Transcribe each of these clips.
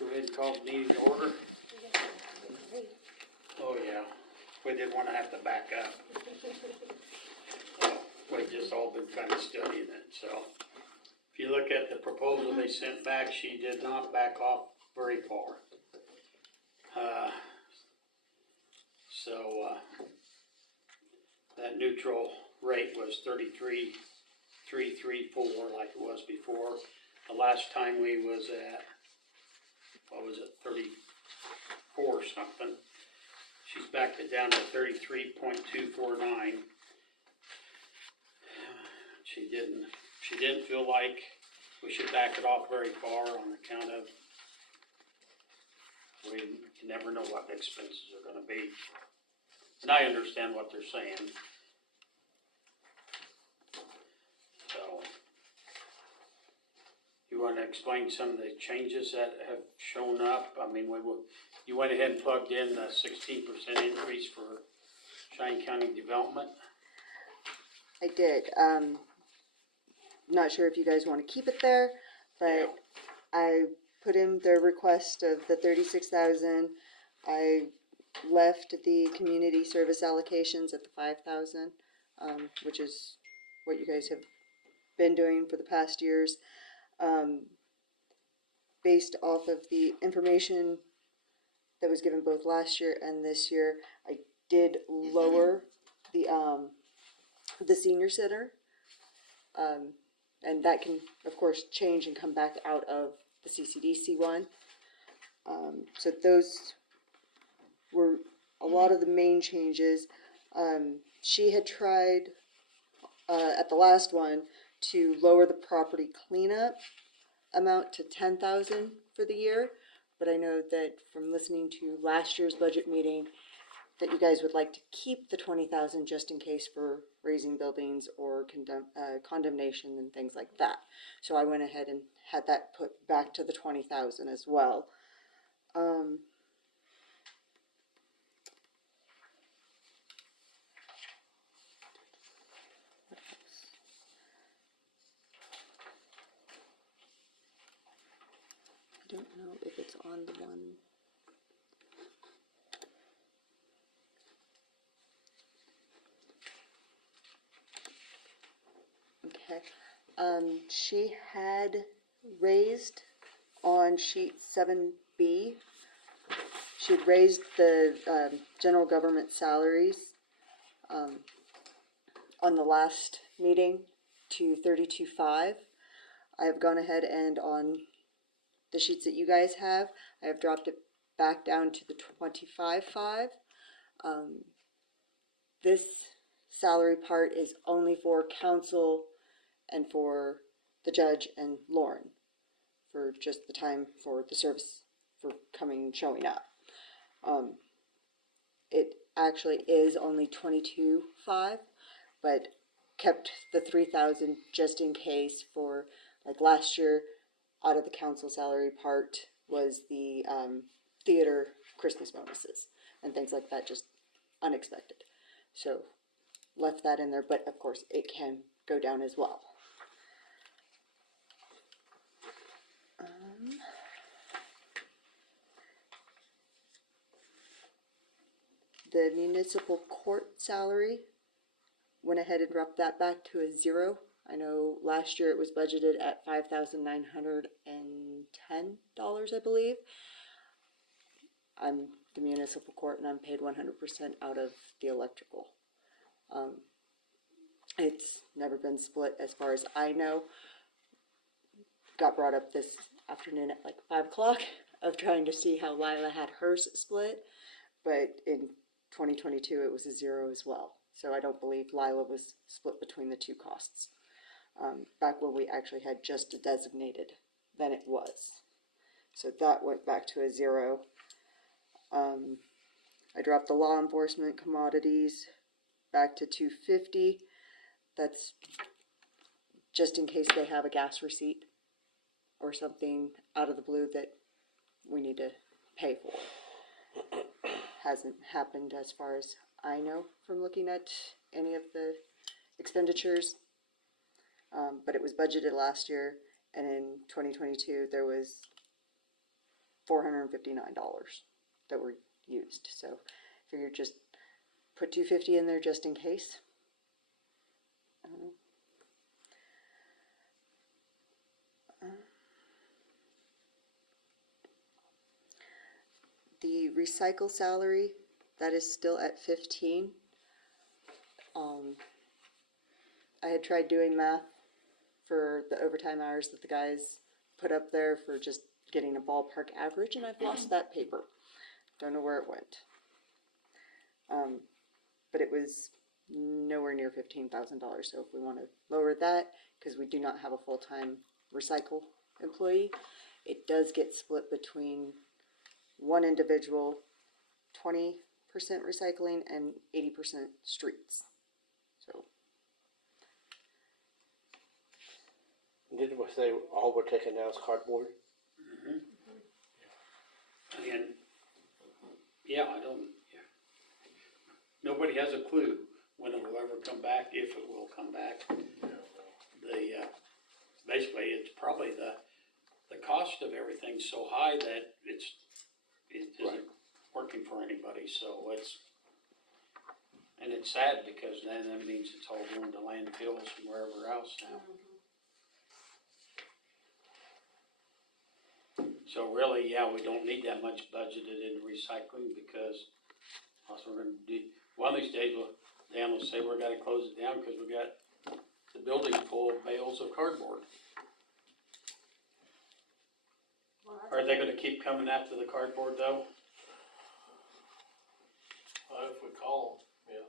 Go ahead and call the meeting to order. Oh, yeah. We didn't want to have to back up. We've just all been kind of studying it, so. If you look at the proposal they sent back, she did not back off very far. That neutral rate was 33,334 like it was before. The last time we was at, what was it, 34 or something. She's backed it down to 33.249. She didn't feel like we should back it off very far on account of we never know what the expenses are gonna be. And I understand what they're saying. So, you wanna explain some of the changes that have shown up? I mean, you went ahead and plugged in the 16% increase for Cheyenne County Development. I did. Not sure if you guys want to keep it there, but Yeah. I put in their request of the 36,000. I left the community service allocations at the 5,000, which is what you guys have been doing for the past years. Based off of the information that was given both last year and this year, I did lower the senior center. And that can, of course, change and come back out of the CCDC one. So those were a lot of the main changes. She had tried at the last one to lower the property cleanup amount to 10,000 for the year, but I know that from listening to last year's budget meeting that you guys would like to keep the 20,000 just in case for raising buildings or condemnation and things like that. So I went ahead and had that put back to the 20,000 as well. I don't know if it's on the one. Okay. She had raised on sheet 7B, she had raised the general government salaries on the last meeting to 32.5. I have gone ahead and on the sheets that you guys have, I have dropped it back down to the 25.5. This salary part is only for council and for the judge and Lauren for just the time for the service for coming and showing up. It actually is only 22.5, but kept the 3,000 just in case for, like last year, out of the council salary part was the theater Christmas bonuses and things like that, just unexpected. So left that in there, but of course it can go down as well. The municipal court salary, went ahead and dropped that back to a 0. I know last year it was budgeted at $5,910, I believe. I'm the municipal court and I'm paid 100% out of the electrical. It's never been split as far as I know. Got brought up this afternoon at like 5 o'clock of trying to see how Lila had hers split, but in 2022 it was a 0 as well. So I don't believe Lila was split between the two costs. Back when we actually had just a designated, then it was. So that went back to a 0. I dropped the law enforcement commodities back to 250. That's just in case they have a gas receipt or something out of the blue that we need to pay for. Hasn't happened as far as I know from looking at any of the expenditures, but it was budgeted last year, and in 2022 there was $459 that were used, so figured just put $250 in there just in case. I don't know. The recycle salary, that is still at 15. I had tried doing math for the overtime hours that the guys put up there for just getting a ballpark average, and I've lost that paper. Don't know where it went. But it was nowhere near $15,000, so if we want to lower that, because we do not have a full-time recycle employee, it does get split between one individual, 20% recycling and 80% streets. So Didn't we say all we're taking now is cardboard? And, yeah, nobody has a clue when it will ever come back, if it will come back. Basically, it's probably the cost of everything's so high that it isn't working for anybody, so and it's sad because then that means it's all going to landfills and wherever else now. So really, yeah, we don't need that much budgeted in recycling because also we're gonna do, one of these days, Dan will say we're gonna close it down because we got the building full of bales of cardboard. Are they gonna keep coming after the cardboard though? If we call them, yeah.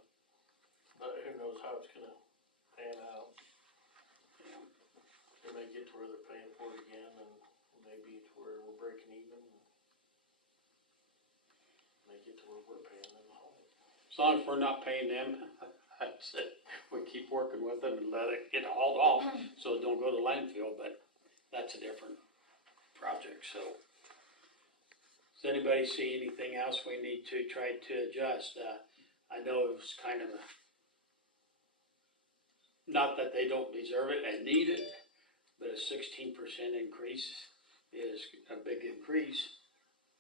But who knows how it's gonna pan out. They may get to where they're paying for it again and maybe to where we're breaking even. May get to where we're paying them all. As long as we're not paying them, that's it. We keep working with them and let it get hauled off so it don't go to landfill, but that's a different project, so. Does anybody see anything else we need to try to adjust? I know it was kind of not that they don't deserve it and need it, but a 16% increase is a big increase.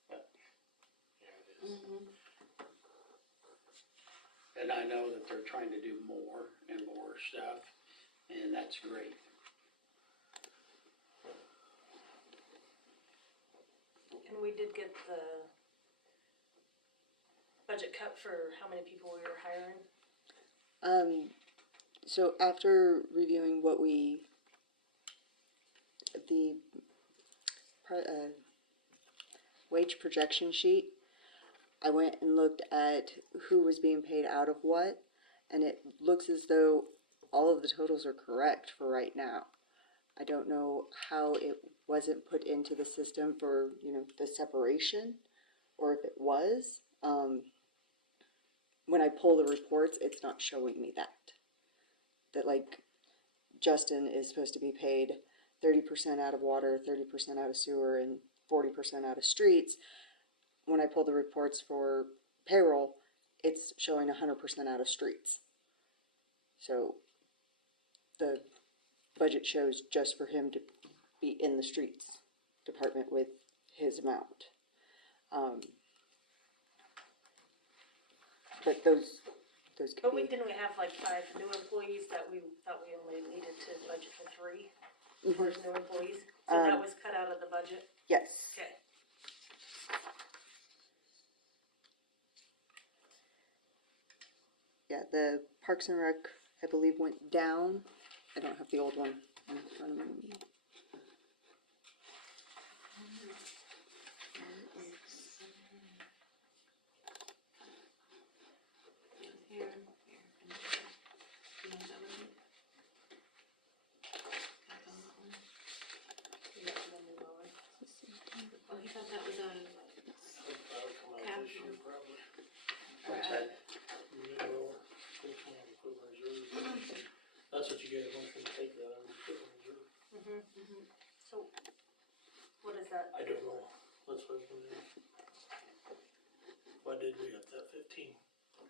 But, Yeah, it is. and I know that they're trying to do more and more stuff, and that's great. And we did get the budget cut for how many people we were hiring. So after reviewing the wage projection sheet, I went and looked at who was being paid out of what, and it looks as though all of the totals are correct for right now. I don't know how it wasn't put into the system for, the separation, or if it was. When I pull the reports, it's not showing me that. That like Justin is supposed to be paid 30% out of water, 30% out of sewer, and 40% out of streets. When I pull the reports for payroll, it's showing 100% out of streets. So the budget shows just for him to be in the streets department with his amount. But those could But be. didn't we have like 5 new employees that we thought we only needed to budget for 3 for new employees? So that was cut out of the budget? Yes. Okay. Yeah, the Parks and Rec, I believe, went down. I don't have the old one in front of me. Oh, he thought that was That'll come out this year probably. What's that? Well, which one we put in reserve? That's what you guys want me to take that, I'm gonna put in reserve. So, what is that? I don't know, that's what I'm gonna do. Why did we have that 15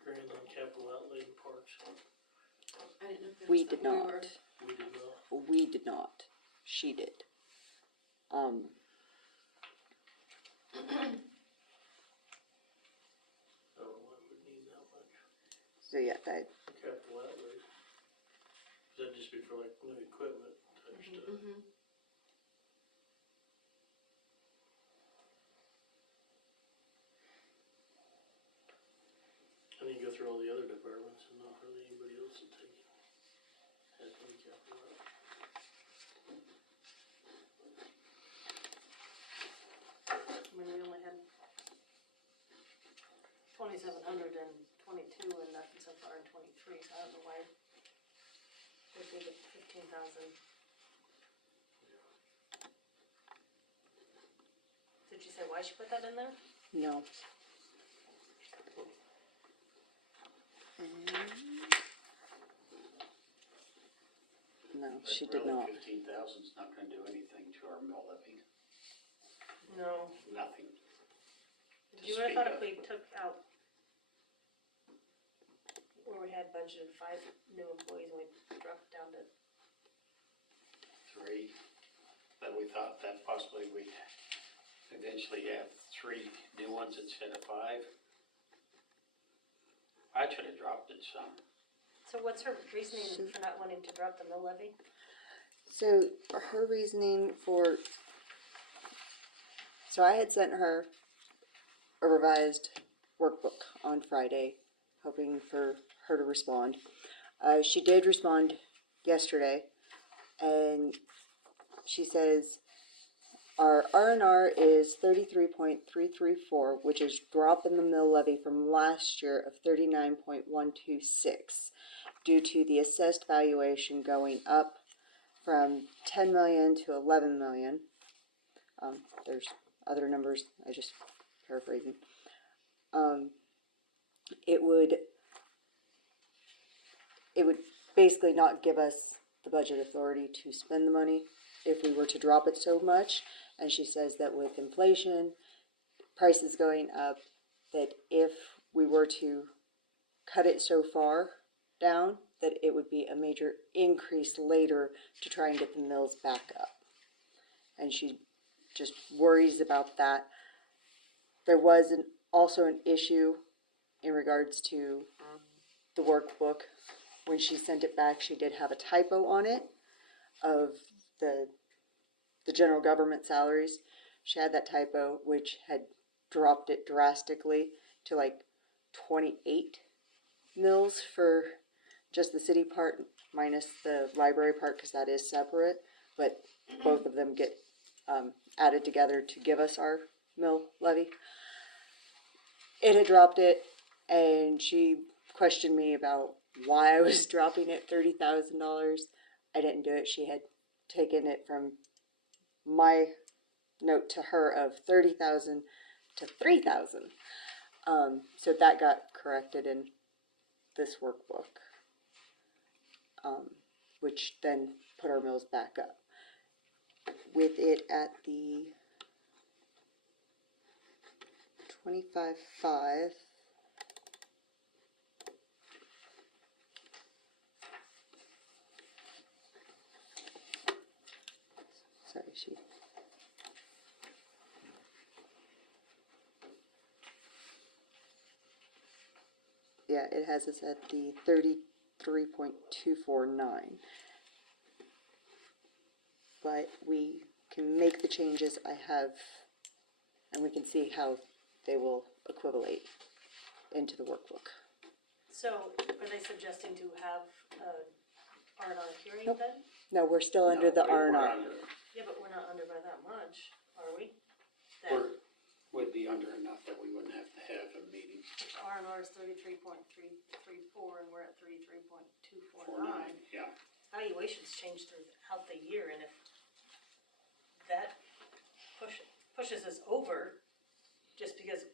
grand on capital outlay in parks? I didn't know if there We was did something not. We did not. We did not. She did. I don't know why we need that much So yeah, that, capital outlay. That'd just be for like new equipment type stuff. Mm-hmm. And then you go through all the other departments and not really anybody else will take it. Has any capital outlay. I mean, we only had 2,700 and 22 and nothing so far in 23, so I don't know why they did the 15,000. Did you say why she put that in there? no. No, she did not. 15,000's not gonna do anything to our mill levy, No. nothing. Did you ever thought if we took out where we had budgeted 5 new employees and we dropped it down to, 3, that we thought that possibly we'd eventually have 3 new ones instead of 5. I should have dropped it some. so what's her reasoning for not wanting to drop the mill levy? So her reasoning for, so I had sent her a revised workbook on Friday, hoping for her to respond. She did respond yesterday, and she says, our R&R is 33.334, which is drop in the mill levy from last year of 39.126, due to the assessed valuation going up from 10 million to 11 million. There's other numbers, I just paraphrasing. It would basically not give us the budget authority to spend the money if we were to drop it so much. And she says that with inflation, prices going up, that if we were to cut it so far down, that it would be a major increase later to try and get the mills back up. And she just worries about that. There was also an issue in regards to the workbook. When she sent it back, she did have a typo on it of the general government salaries. She had that typo, which had dropped it drastically to like 28 mills for just the city part minus the library part, because that is separate, but both of them get added together to give us our mill levy. It had dropped it, and she questioned me about why I was dropping it $30,000. I didn't do it. She had taken it from my note to her of 30,000 to 3,000. So that got corrected in this workbook, which then put our mills back up. With it at the 25.5, sorry, she. Yeah, it has us at the 33.249. But we can make the changes I have, and we can see how they will equivalate into the workbook. So are they suggesting to have R&R hearing Nope. then? No, we're still under the No, we're R&R. under. Yeah, but we're not under by that much, are we? That Would be under enough that we wouldn't have to have a meeting. R&R is 33.334 and we're at 33.249. 49, yeah. Valuations change throughout the year, and if that pushes us over, just because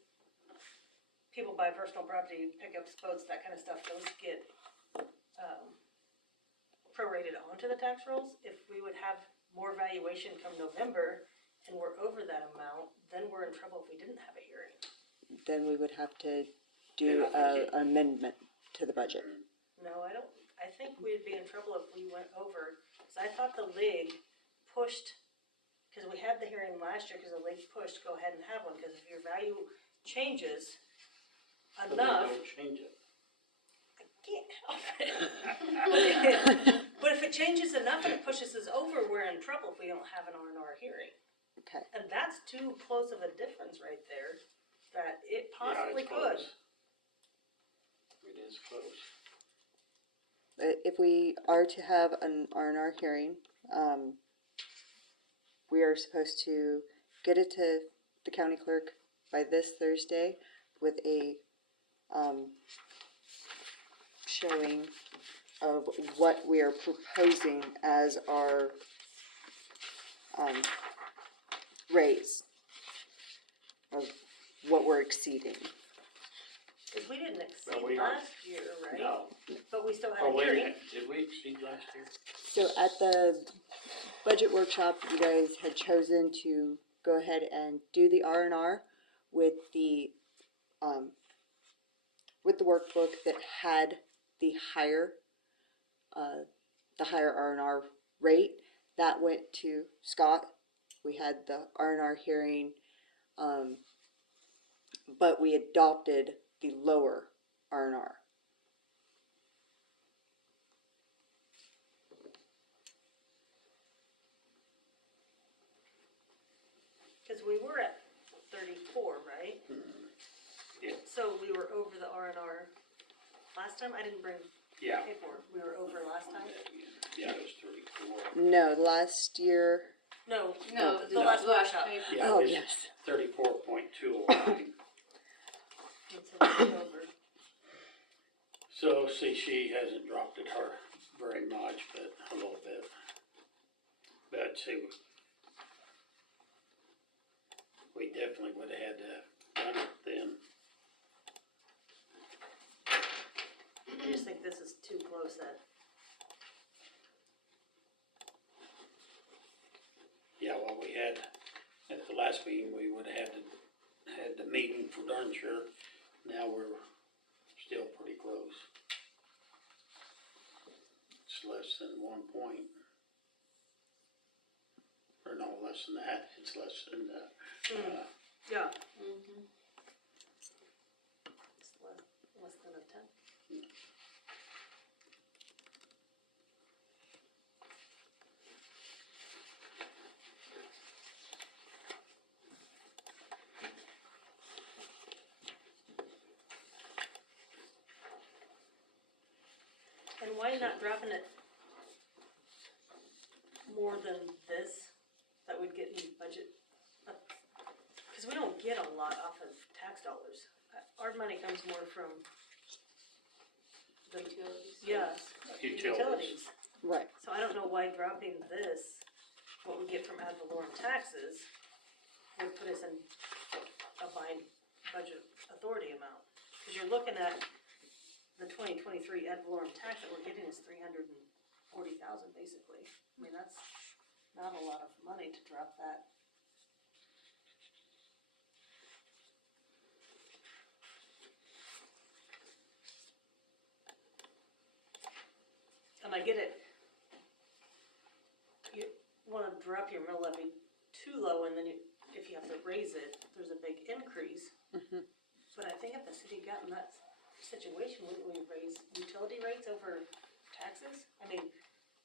people buy personal property, pickups, boats, that kind of stuff, those get prorated onto the tax rolls. If we would have more valuation come November and we're over that amount, then we're in trouble if we didn't have a hearing. Then we would have to do an amendment to the budget. No, I don't, I think we'd be in trouble if we went over, because I thought the league pushed cause we had the hearing last year, cause the lake pushed, go ahead and have one, cause if your value changes But they enough, don't change it. I can't help it. But if it changes enough and it pushes us over, we're in trouble if we don't have an R&R hearing. Okay, And that's too close of a difference right there, that it Yeah, possibly it's could. close. It is close. if we are to have an R&R hearing, we are supposed to get it to the county clerk by this Thursday with a, showing of what we are proposing as our, raise of what we're exceeding. Cause we didn't exceed we are. last year, right? No. But we still had Oh, a wait a hearing. minute, did we exceed last year? So at the budget workshop, you guys had chosen to go ahead and do the R&R with the workbook that had the higher R&R rate. That went to Scott. We had the R&R hearing, but we adopted the lower R&R. Cause we were at 34, right? Yeah. So we were over the R&R last time. I didn't bring Yeah. paperwork. We were over last time. Yeah, it was 34. No, last year. No, No, the last workshop. paper. Yeah, Oh, it was yes. 34.209. It's a bit over. So, see, she hasn't dropped it her very much, but a little bit. But see, we definitely would have had to done it then. I just think this is too close that, Yeah, well, we had, at the last meeting, we would have had the meeting for darn sure. Now we're still pretty close. It's less than 1 point. Or no, less than that, it's less than that. yeah, Mhm. it's less than a 10. And why not dropping it more than this, that would get in budget? Cause we don't get a lot off of tax dollars. Our money comes more from the, Utilities. yeah, Utilities. utilities. Right. So I don't know why dropping this, what we get from ad valorem taxes, would put us in a bind budget authority amount. Cause you're looking at the 2023 ad valorem tax that we're getting is $340,000 basically. I mean, that's not a lot of money to drop that. And I get it. You wanna drop your mill levy too low and then if you have to raise it, there's a big increase. But I think if the city got in that situation, wouldn't we raise utility rates over taxes? I mean,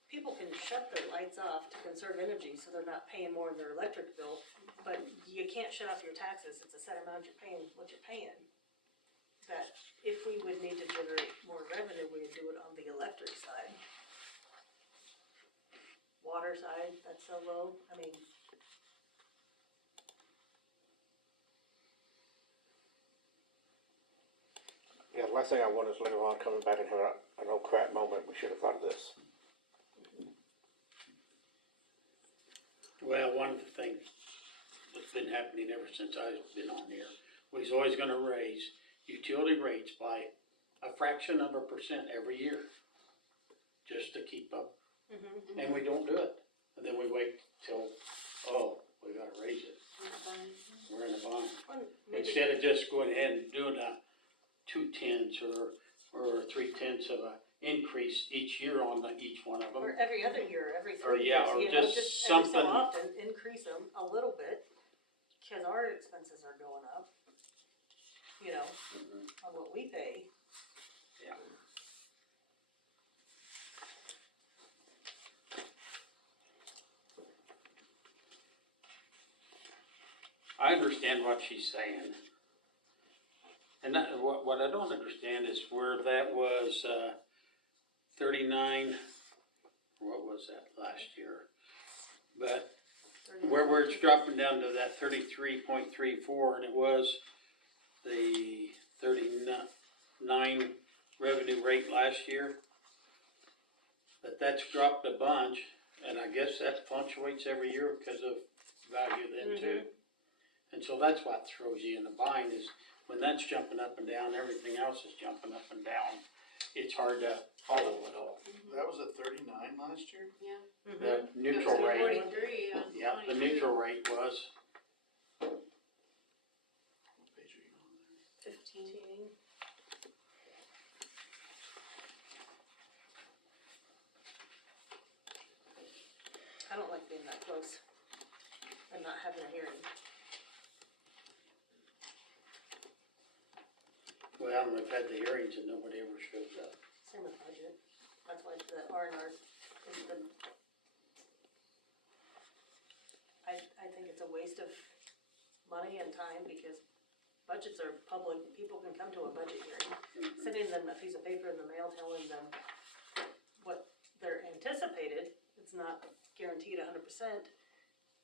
people can shut their lights off to conserve energy, so they're not paying more in their electric bill, but you can't shut off your taxes, it's a set amount you're paying, what you're paying. That if we would need to generate more revenue, we would do it on the electric side. Water side, that's so low, I mean, Yeah, the last thing I want is later on coming back and have an oh crap moment, we should have thought of this. Well, one of the things that's been happening ever since I've been on here, was always gonna raise utility rates by a fraction of a percent every year, just to keep up, and we don't do it. And then we wait till, oh, we gotta raise it, we're in a bind. well, maybe, Instead of just going ahead and doing a 0.2 or 0.3 increase each year on each one of them. Or every other year, every Or, 3 yeah, years, or you know, just just every so something- often, increase them a little bit, cause our expenses are going up. You know, Mhm. on what we pay. Yeah. I understand what she's saying. And that, what I don't understand is where that was, 39, what was that last year? But where it's dropping down to that 33.34, and it was the 39 revenue rate last year. But that's dropped a bunch, and I guess that fluctuates every year because of value then too. And so that's what throws you in a bind, is when that's jumping up and down, everything else is jumping up and down. It's hard to follow it all. That was at 39 last year? Yeah. The neutral It was rate, 43 on yeah, the 22. neutral rate was, What page are you on there? 15. I don't like being that close and not having a hearing. well, we've had the hearings and nobody ever shows up. Same with budget. That's why the R&R is the. I think it's a waste of money and time because budgets are public. People can come to a budget hearing. Sending them a piece of paper in the mail telling them what they're anticipated, it's not guaranteed 100%,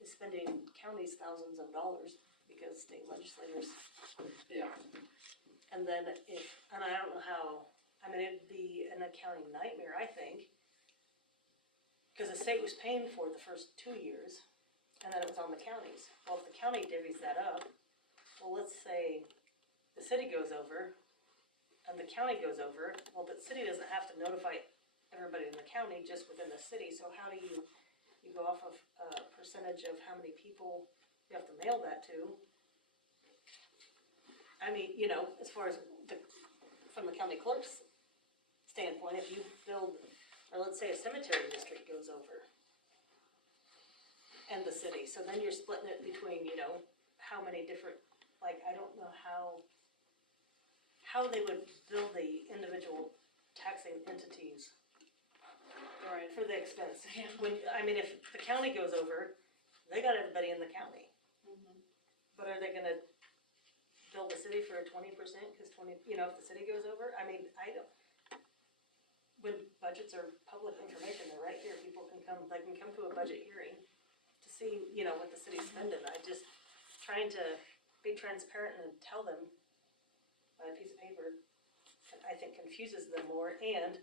is spending counties thousands of dollars because state legislators. Yeah, And then and I don't know how, I mean, it'd be an accounting nightmare, I think. Cause the state was paying for it the first 2 years, and then it was on the counties. Well, if the county divvies that up, well, let's say the city goes over, and the county goes over, well, the city doesn't have to notify everybody in the county, just within the city, so how do you go off of a percentage of how many people you have to mail that to? I mean, you know, as far as from the county clerk's standpoint, if you build, or let's say a cemetery district goes over and the city, so then you're splitting it between, you know, how many different, like, I don't know how they would bill the individual taxing entities Right. for the expense. Yeah. I mean, if the county goes over, they got everybody in the county. But are they gonna bill the city for 20%, cause you know, if the city goes over, I mean, I don't. When budgets are public information, they're right here, people can come to a budget hearing to see, you know, what the city's spending, I just, trying to be transparent and tell them by a piece of paper, I think confuses them more and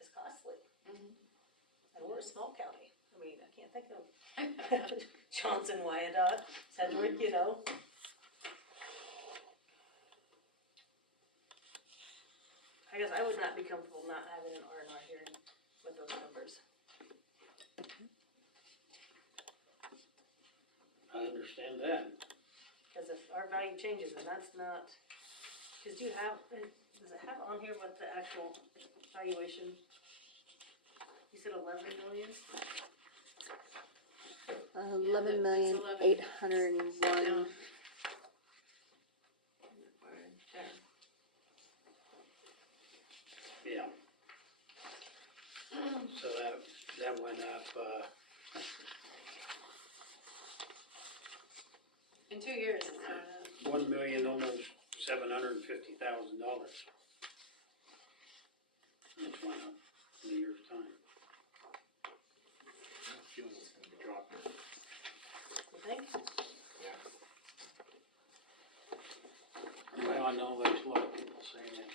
is costly. And we're a small county, I mean, I can't think of Johnson, Wyandotte, Sedgwick, you know. I guess I would not be comfortable not having an R&R hearing with those numbers. I understand that. Cause if our value changes and that's not, cause does it have on here what the actual valuation? You said 11 million? 11,801. Yeah. So that went up, In 2 years, it's gone up. $1,000,000, almost $750,000. It's went up in a year's time. Fuel is gonna be dropping. You think? Yeah. Well, I know there's a lot of people saying it.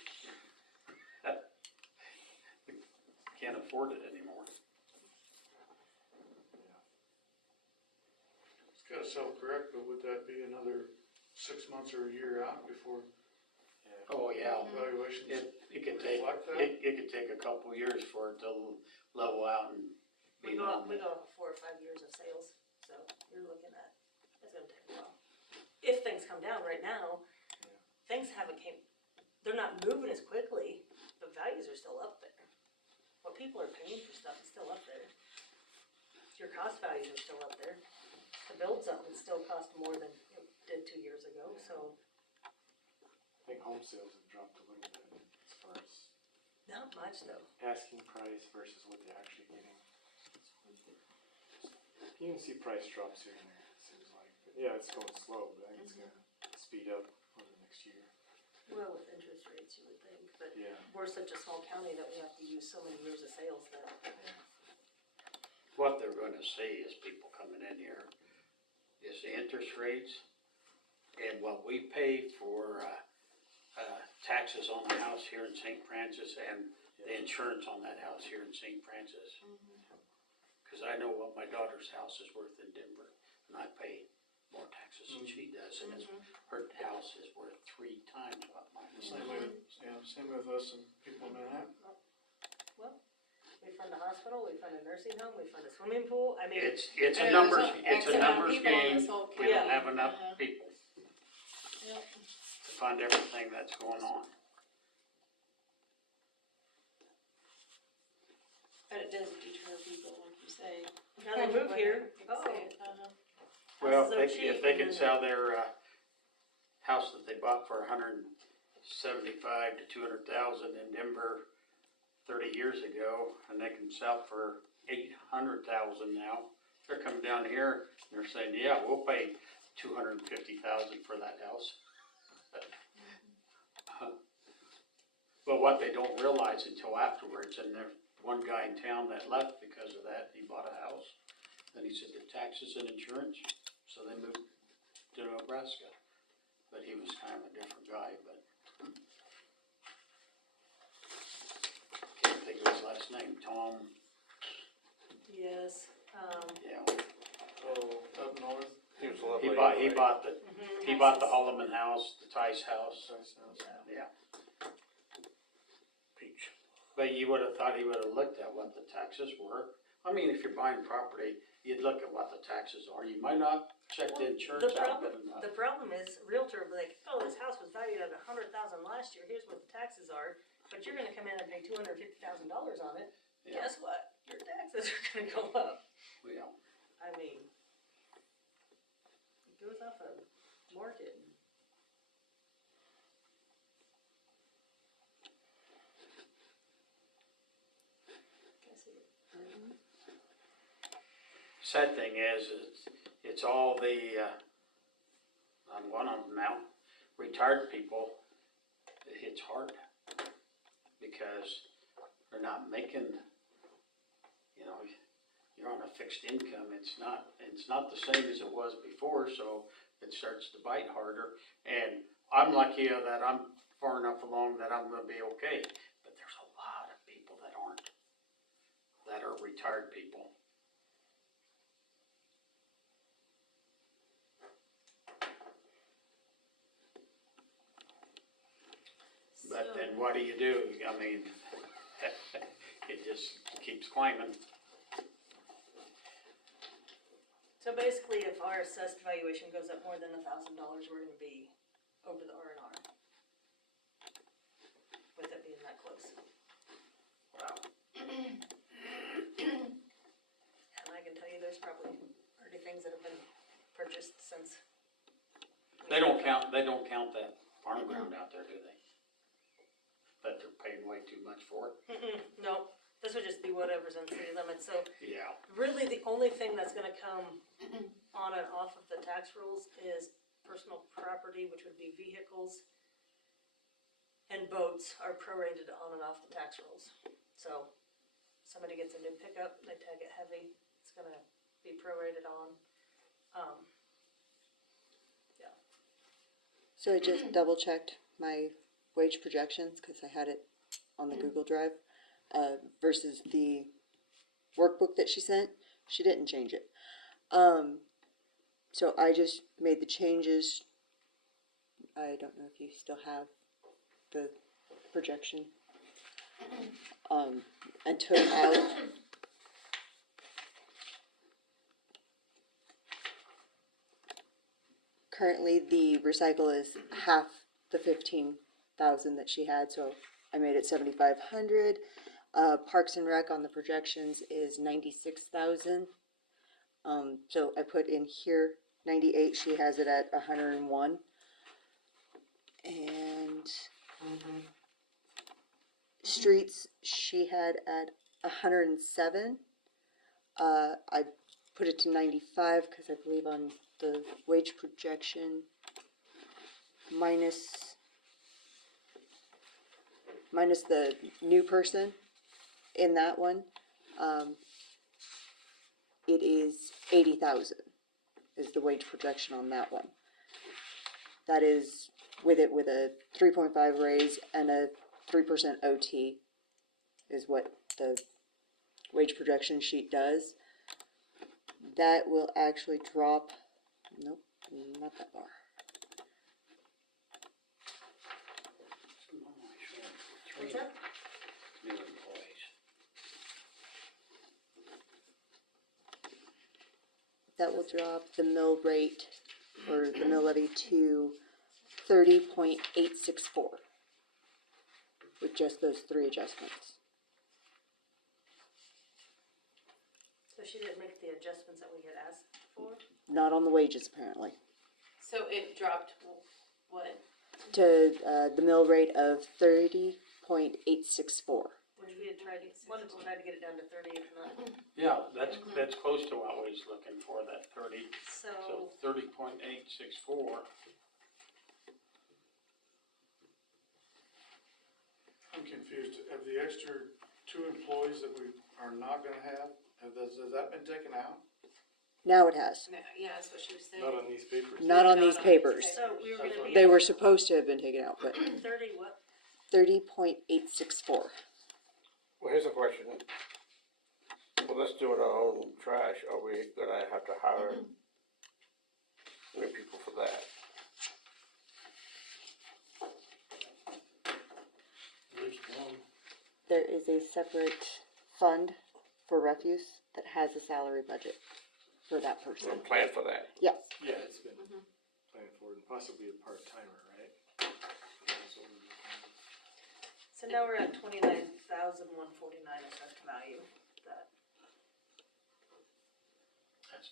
Can't afford it anymore. It's gotta sell correct, but would that be another 6 months or a year out before Oh, yeah. valuations It could take, reflect that? it could take a couple years for it to level out and We be go off normal. 4 or 5 years of sales, so you're looking at, it's gonna take a while. If things come down right now, things they're not moving as quickly, but values are still up there. people are paying for stuff is still up there. Your cost values are still up there. To build something still cost more than it did 2 years ago, so I think home sales have dropped a little bit as far as not much though. asking price versus what they're actually getting. You can see price drops here and there, it seems like. But yeah, it's going slow, but I think it's gonna speed up over the next year. Well, with interest rates, you would think, but Yeah. we're such a small county that we have to use so many years of sales that, What they're gonna see is people coming in here, is the interest rates and what we pay for, taxes on the house here in St. Francis and the insurance on that house here in St. Francis. Cause I know what my daughter's house is worth in Denver, and I pay more taxes than she does, and her house is worth 3 times what mine is. Same with us and people in Manhattan. well, we fund a hospital, we fund a nursing home, we fund a swimming pool, I mean, It's I a know, numbers, there's it's X a amount of numbers people in game, this whole we don't county. have enough Uh-huh. people Yep. to fund everything that's going on. But it does deter people, like you say. now they move here, Like you oh, say, uh-huh. Well, houses are cheap, if they and could then sell their, house that they bought for $175,000 to $200,000 in Denver 30 years ago, and they can sell for $800,000 now, they're coming down here and they're saying, yeah, we'll pay $250,000 for that house. But what they don't realize until afterwards, and there's one guy in town that left because of that, he bought a house, then he said the taxes and insurance, so they moved to Nebraska. But he was kind of a different guy, but. Can't think of his last name, Tom, yes, yeah. Oh, up north. He was a lovely. He bought the Holloman house, the Tice house, Nice house. yeah. Peach. But you would've thought he would've looked at what the taxes were. I mean, if you're buying property, you'd look at what the taxes are. You might not check the insurance out good enough. the problem is realtor will be like, oh, this house was valued at $100,000 last year, here's what the taxes are, but you're gonna come in and pay $250,000 on it, Yeah, guess what? Your taxes are gonna go up. yeah. I mean, it goes off of market. Can I see it? Sad thing is, it's all the, I'm one of them now, retired people, it hits hard. Because they're not making, you know, you're on a fixed income, it's not the same as it was before, so it starts to bite harder. And I'm lucky that I'm far enough along that I'm gonna be okay, but there's a lot of people that aren't, that are retired people. But then what do? I mean, it just keeps climbing. So basically, if our assessed valuation goes up more than $1,000, we're gonna be over the R&R. With it being that close. Wow. And I can tell you, there's probably already things that have been purchased since. They don't count that farm ground out there, do they? That they're paying way too much for it? No, this would just be whatever's in city limits, so Yeah. really the only thing that's gonna come on and off of the tax rules is personal property, which would be vehicles. And boats are prorated on and off the tax rolls. So, somebody gets a new pickup, they tag it heavy, it's gonna be prorated on. So I just double checked my wage projections, cause I had it on the Google Drive, versus the workbook that she sent. She didn't change it. So I just made the changes. I don't know if you still have the projection. And took out currently the recycle is half the 15,000 that she had, so I made it 7,500. Parks and Rec on the projections is 96,000. So I put in here 98, she has it at 101. And streets, she had at 107. I put it to 95 because I believe on the wage projection, minus the new person in that one, it is 80,000 is the wage projection on that one. That is with a 3.5 raise and a 3% OT is what the wage projection sheet does. That will actually drop, nope, not that far. What's that? New employees. That will drop the mill rate or the mill levy to 30.864 with just those three adjustments. So she didn't make the adjustments that we had asked for? Not on the wages apparently. So it dropped what? To the mill rate of 30.864. Which we had wanted to try to get it down to 30 if not. Yeah, that's close to what we was looking for, that 30, so So, 30.864. I'm confused, have the extra 2 employees that we are not gonna have, has that been taken out? Now it has. Yeah, that's what she was saying. Not on these papers. Not on these papers. so we were gonna be. They at were supposed to have been taken out, but 30 what? 30.864. Well, here's a question. Well, let's do it our own trash. Are we gonna have to hire new people for that? At least one. There is a separate fund for refuse that has a salary budget for that person. Some plan for that? Yes. Yeah, it's been planned for, and possibly a part-timer, right? That's what we're looking at. So now we're at 29,149 assessed value. That's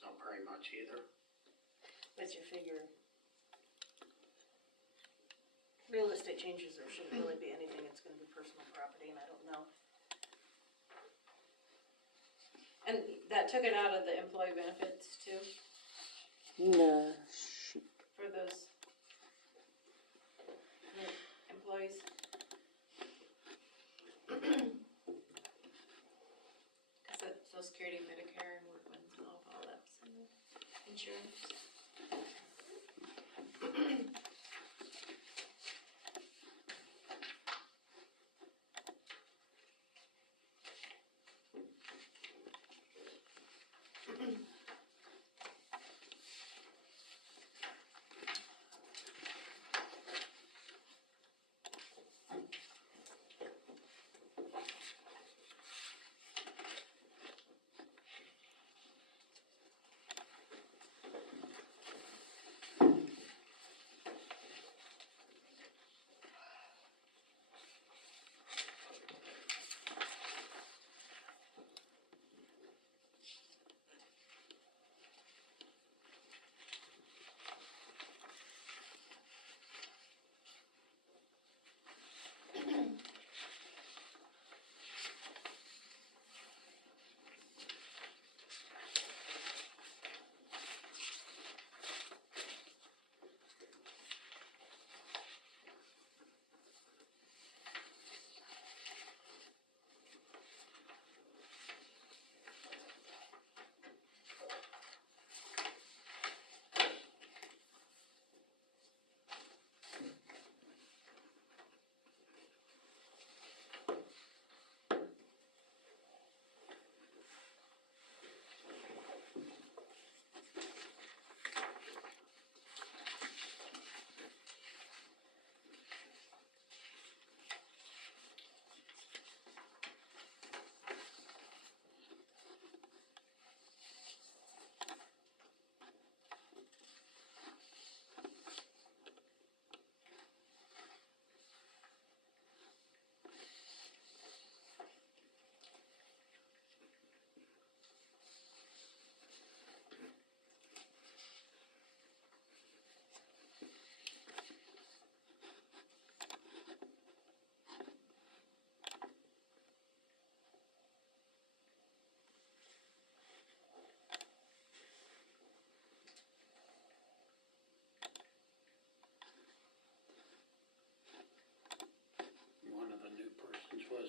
not very much either. What's your figure? Real estate changes, there shouldn't really be anything, it's gonna be personal property, and I don't know. And that took it out of the employee benefits too, No, shoot. for those employees? Cause the Social Security, Medicare, and Workman's and all that's in the insurance.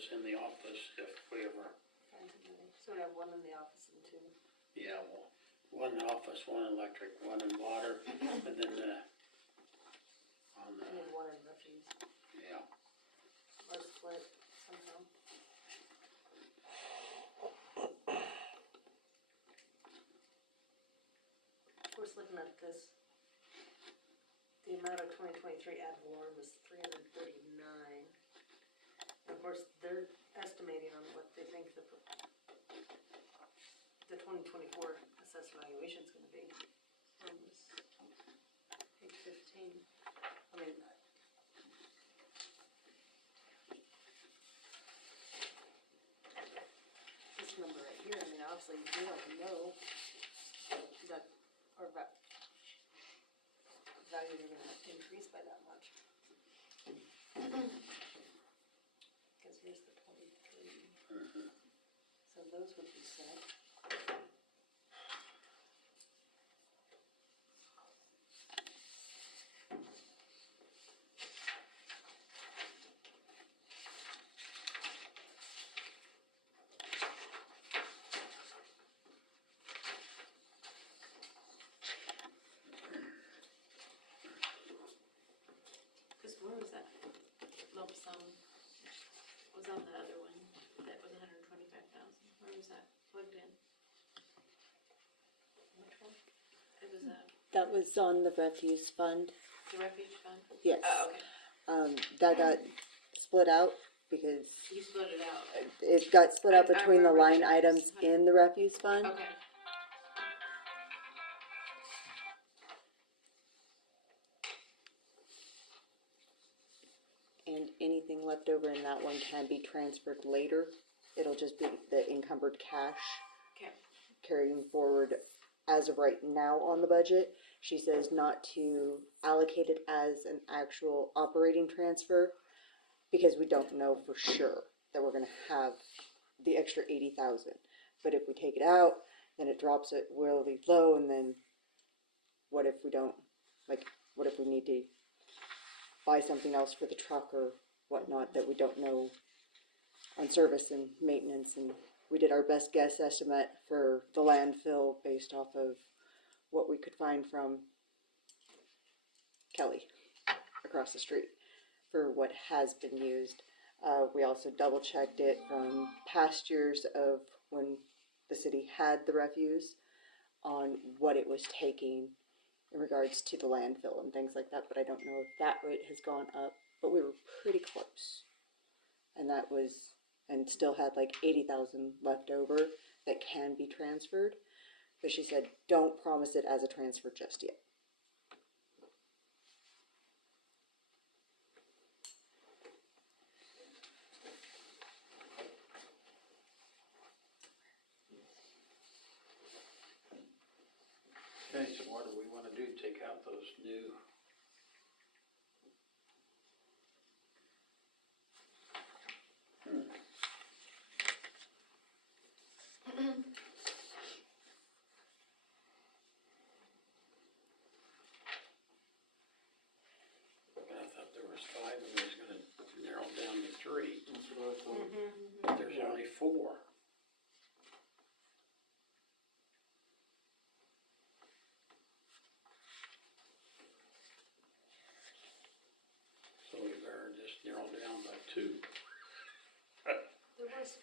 us in the office if we ever, So we have one in the office and two. yeah, well, one in office, one electric, one in water, and then on the, And then one in refuse, yeah. or split somehow. Of course, looking at this, the amount of 2023 ad valorem was 339. And of course, they're estimating on what they think the 2024 assessed valuation is gonna be. On this page 15. I mean, this number right here, I mean, obviously, we don't know that, or that values are gonna increase by that much. Cause here's the 23, so those would be set. Cause where was that lump sum? Was on the other one, that was 125,000, where was that plugged in? Which one? It was, That was on the refuse fund, the refuge fund? yes. Oh, okay, That got split out because you split it out, it got split out I between the remember line that. items in the refuse fund. okay. And anything left over in that one can be transferred later. It'll just be the encumbered cash Okay. carrying forward as of right now on the budget. She says not to allocate it as an actual operating transfer because we don't know for sure that we're gonna have the extra 80,000. But if we take it out, then it drops it really low, and then what if we don't, like, what if we need to buy something else for the truck or whatnot that we don't know on service and maintenance? And we did our best guess estimate for the landfill based off of what we could find from Kelly across the street for what has been used. We also double checked it from past years of when the city had the refuse on what it was taking in regards to the landfill and things like that, but I don't know if that rate has gone up, but we were pretty close. And that was, and still had like 80,000 left over that can be transferred, but she said, don't promise it as a transfer just yet. Okay, so what do we wanna do, take out those new? I thought there was 5 and we was gonna narrow it down to 3, That's what I thought. but there's only 4. So we better just narrow down by 2. There was,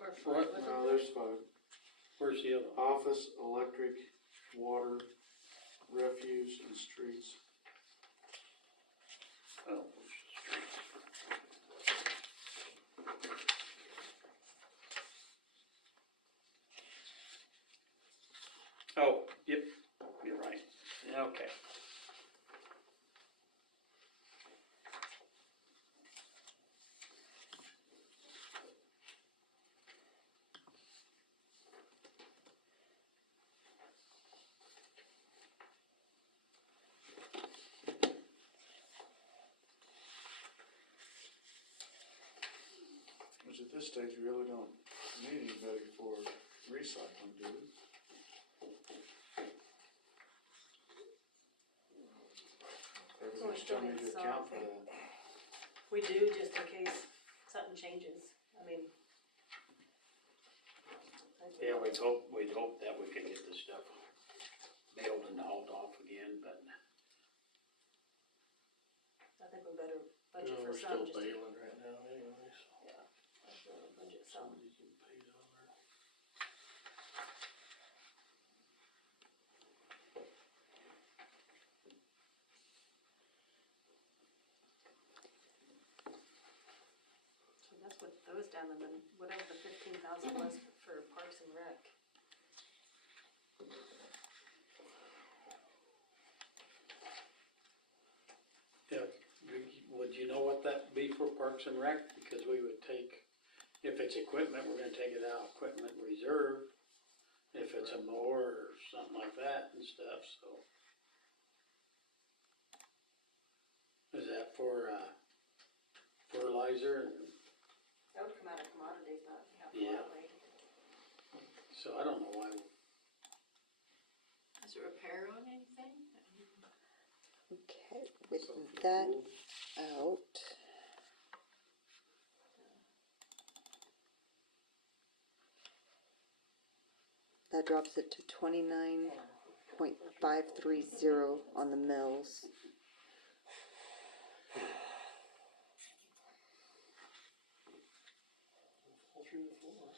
or What? five, wasn't No, there? there's 5. Where's the other one? Office, electric, water, refuse, and streets. Oh, where's the streets? Oh, yep, you're right. Okay. Which at this stage, we really don't need anybody for recycling, do we? Well, we still Everybody's still need need to some. account for that. We do, just in case something changes. I mean. Yeah, we'd hope that we could get this stuff baled and hauled off again, but I think we better budget No, for we're some, still just to, bailing right now anyway, so. yeah, let's really budget some. Somebody's getting paid on there. So that's what those down, and then whatever the 15,000 was for Parks and Rec. yeah, would you know what that'd be for Parks and Rec? Because we would take, if it's equipment, we're gonna take it out of equipment reserve. If it's a mower or something like that and stuff, so. Is that for, fertilizer and, That would come out of commodities, not capital Yeah. outlay. so I don't know why, Is it repair on anything? Okay, with Something for that pool. out. That drops it to 29.530 on the mills. Fall through the floor.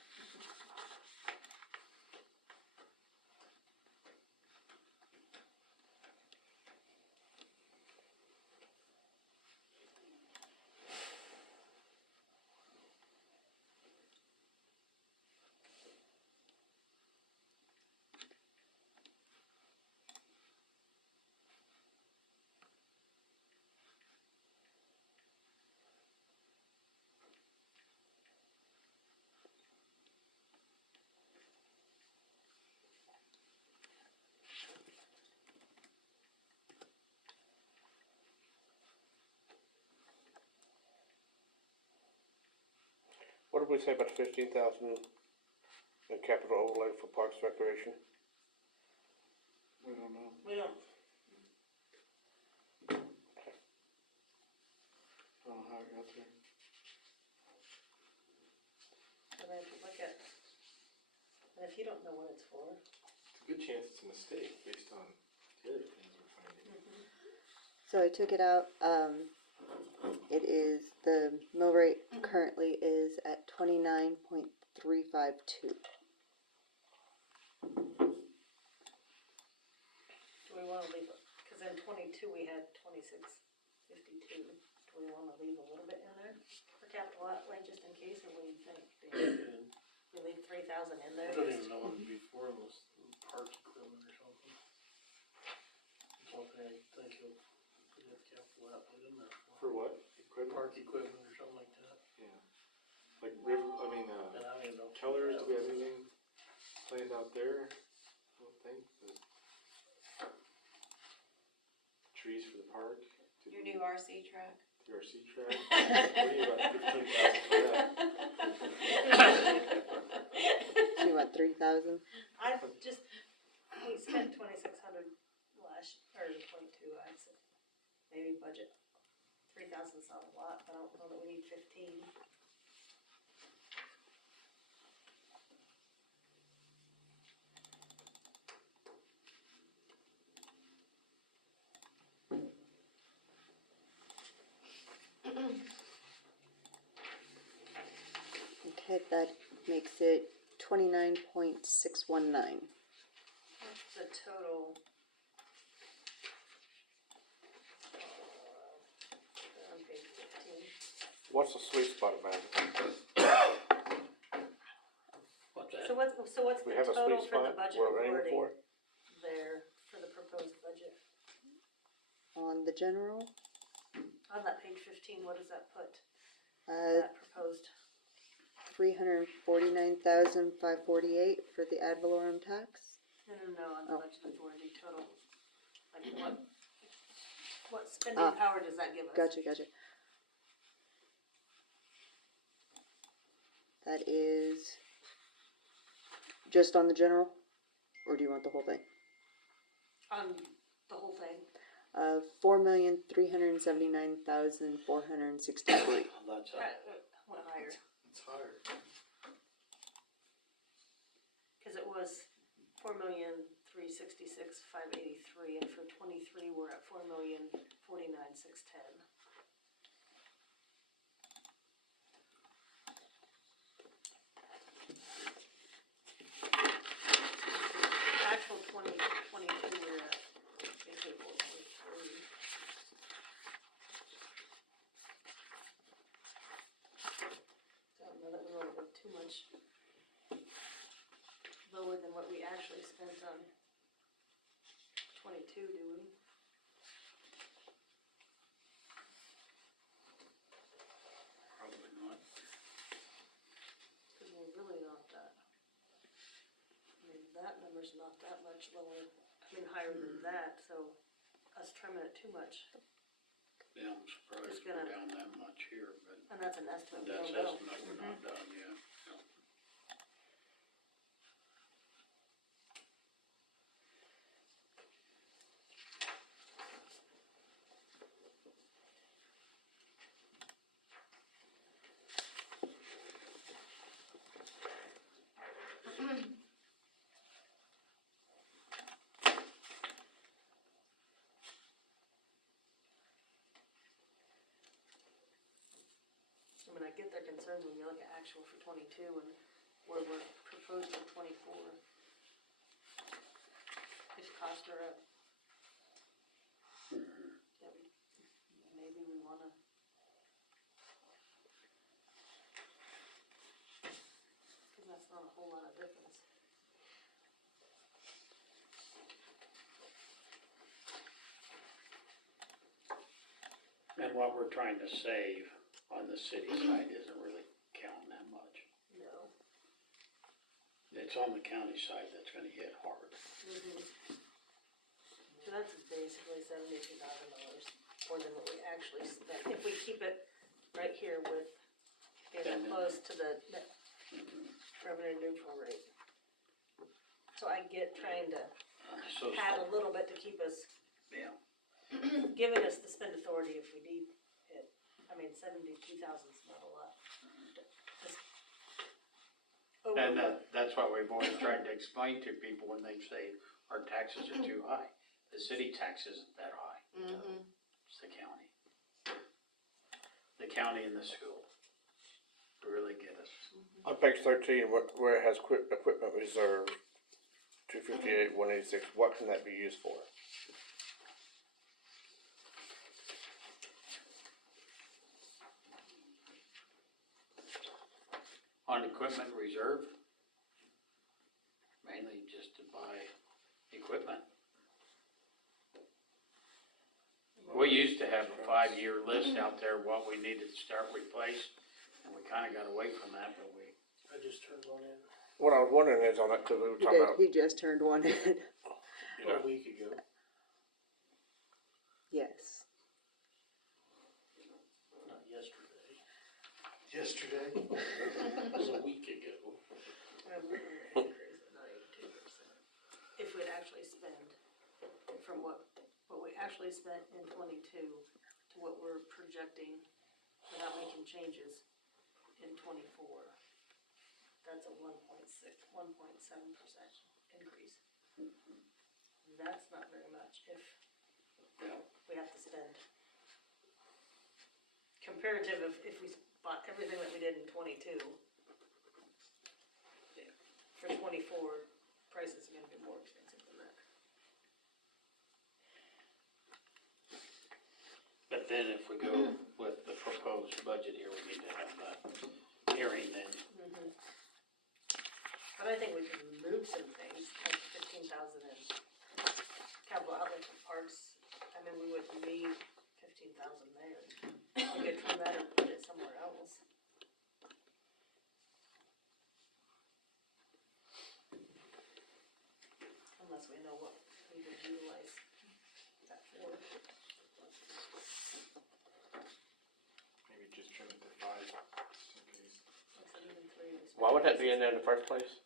What did we say about 15,000 in capital outlay for Parks and Recreation? We don't know. We don't, Don't know how it got there. we have to look at, and if you don't know what it's for, It's a good chance it's a mistake based on the other things we're finding. So I took it out, it is, the mill rate currently is at 29.352. do we wanna leave it, cause in 22 we had 26.52. Do we wanna leave a little bit in there for capital outlay just in case, or what do you think, Dan? And We leave 3,000 in there? I don't even know what it'd be for, unless park equipment or something. Something I think of, put that capital outlay in there For for. what? Equipment? Park equipment or something like that. Yeah. Like river, And I don't even know. Kellers, do we have anything planned out there? I don't think, but. Trees for the park? Did Your we- new RC track? The RC track? We need about 15,000 for that. So you want 3,000? I just, we spent 2,600 last, or in 22, I'd say, maybe budget. 3,000's not a lot, but I don't know that we need 15. Okay, that makes it 29.619. What's the total? On page 15. What's the sweet spot, man? what's that? So what's We the have a total sweet for the spot budget we're aiming wording for? there for the proposed budget? On the general, On that page 15, what does that put, uh, that proposed? 349,548 for the ad valorem tax. No, on the Oh. budget authority total. Like what spending Ah. power does that give us? Gotcha. That is just on the general, or do you want the whole thing? On the whole thing? 4,379,463. That's Went higher. It's higher. Cause it was 4,366,583, and for 23, we're at 4,049,610. Actual 2022, we're at basically 4.3. Don't know that we wanna go too much lower than what we actually spent on 22, do we? Probably not. Cause we're really not that. I mean, that number's not that much lower, higher than that, so us trimming it too much, Yeah, I'm surprised It's we're gonna- down that much here, but and that's an estimate, we that's don't know. estimate, we're not done yet. Yeah. I mean, I get their concerns when you look at actual for 22 and where we're proposed for 24. If costs are up. That we, maybe we wanna. Cause that's not a whole lot of difference. And what we're trying to save on the city side isn't really counting that much. No. It's on the county side that's gonna hit hard. So that's basically $72,000 more than what we actually spent, if we keep it right here with being Then- close to the net revenue neutral rate. So I get trying to So, pad a little bit to keep us, yeah, giving us the spend authority if we need it. I mean, 72,000's not a lot. Just over and what- that's why we've always tried to explain to people when they say our taxes are too high. The city tax isn't that high. It's the county. The county and the school to really get us. On page 13, where it has equipment reserve, 258, 186, what can that be used for? On equipment reserve, mainly just to buy equipment. We used to have a 5-year list out there, what we needed to start replace, and we kinda got away from that, but we, I just turned one in What I was wondering is on that, because we were He talking did, about, he just turned one in. a week ago. Yes. Not yesterday. Yesterday? It was a week ago. We're gonna increase it, not 82%. If we'd actually spend from what we actually spent in 22 to what we're projecting without making changes in 24. That's a 1.7% increase. That's not very much if we have to spend. Comparative if we bought everything that we did in 22. For 24, prices are gonna be more expensive than that. but then if we go with the proposed budget here, we need to have that hearing then. But I think we can move some things, like 15,000 in capital outlay for parks. I mean, we wouldn't need 15,000 there. We could trim that or put it somewhere else. Unless we know what we would utilize that for. Maybe just trim it to 5, just in case. Like I said, even 3 is- why would that be in there in the first place?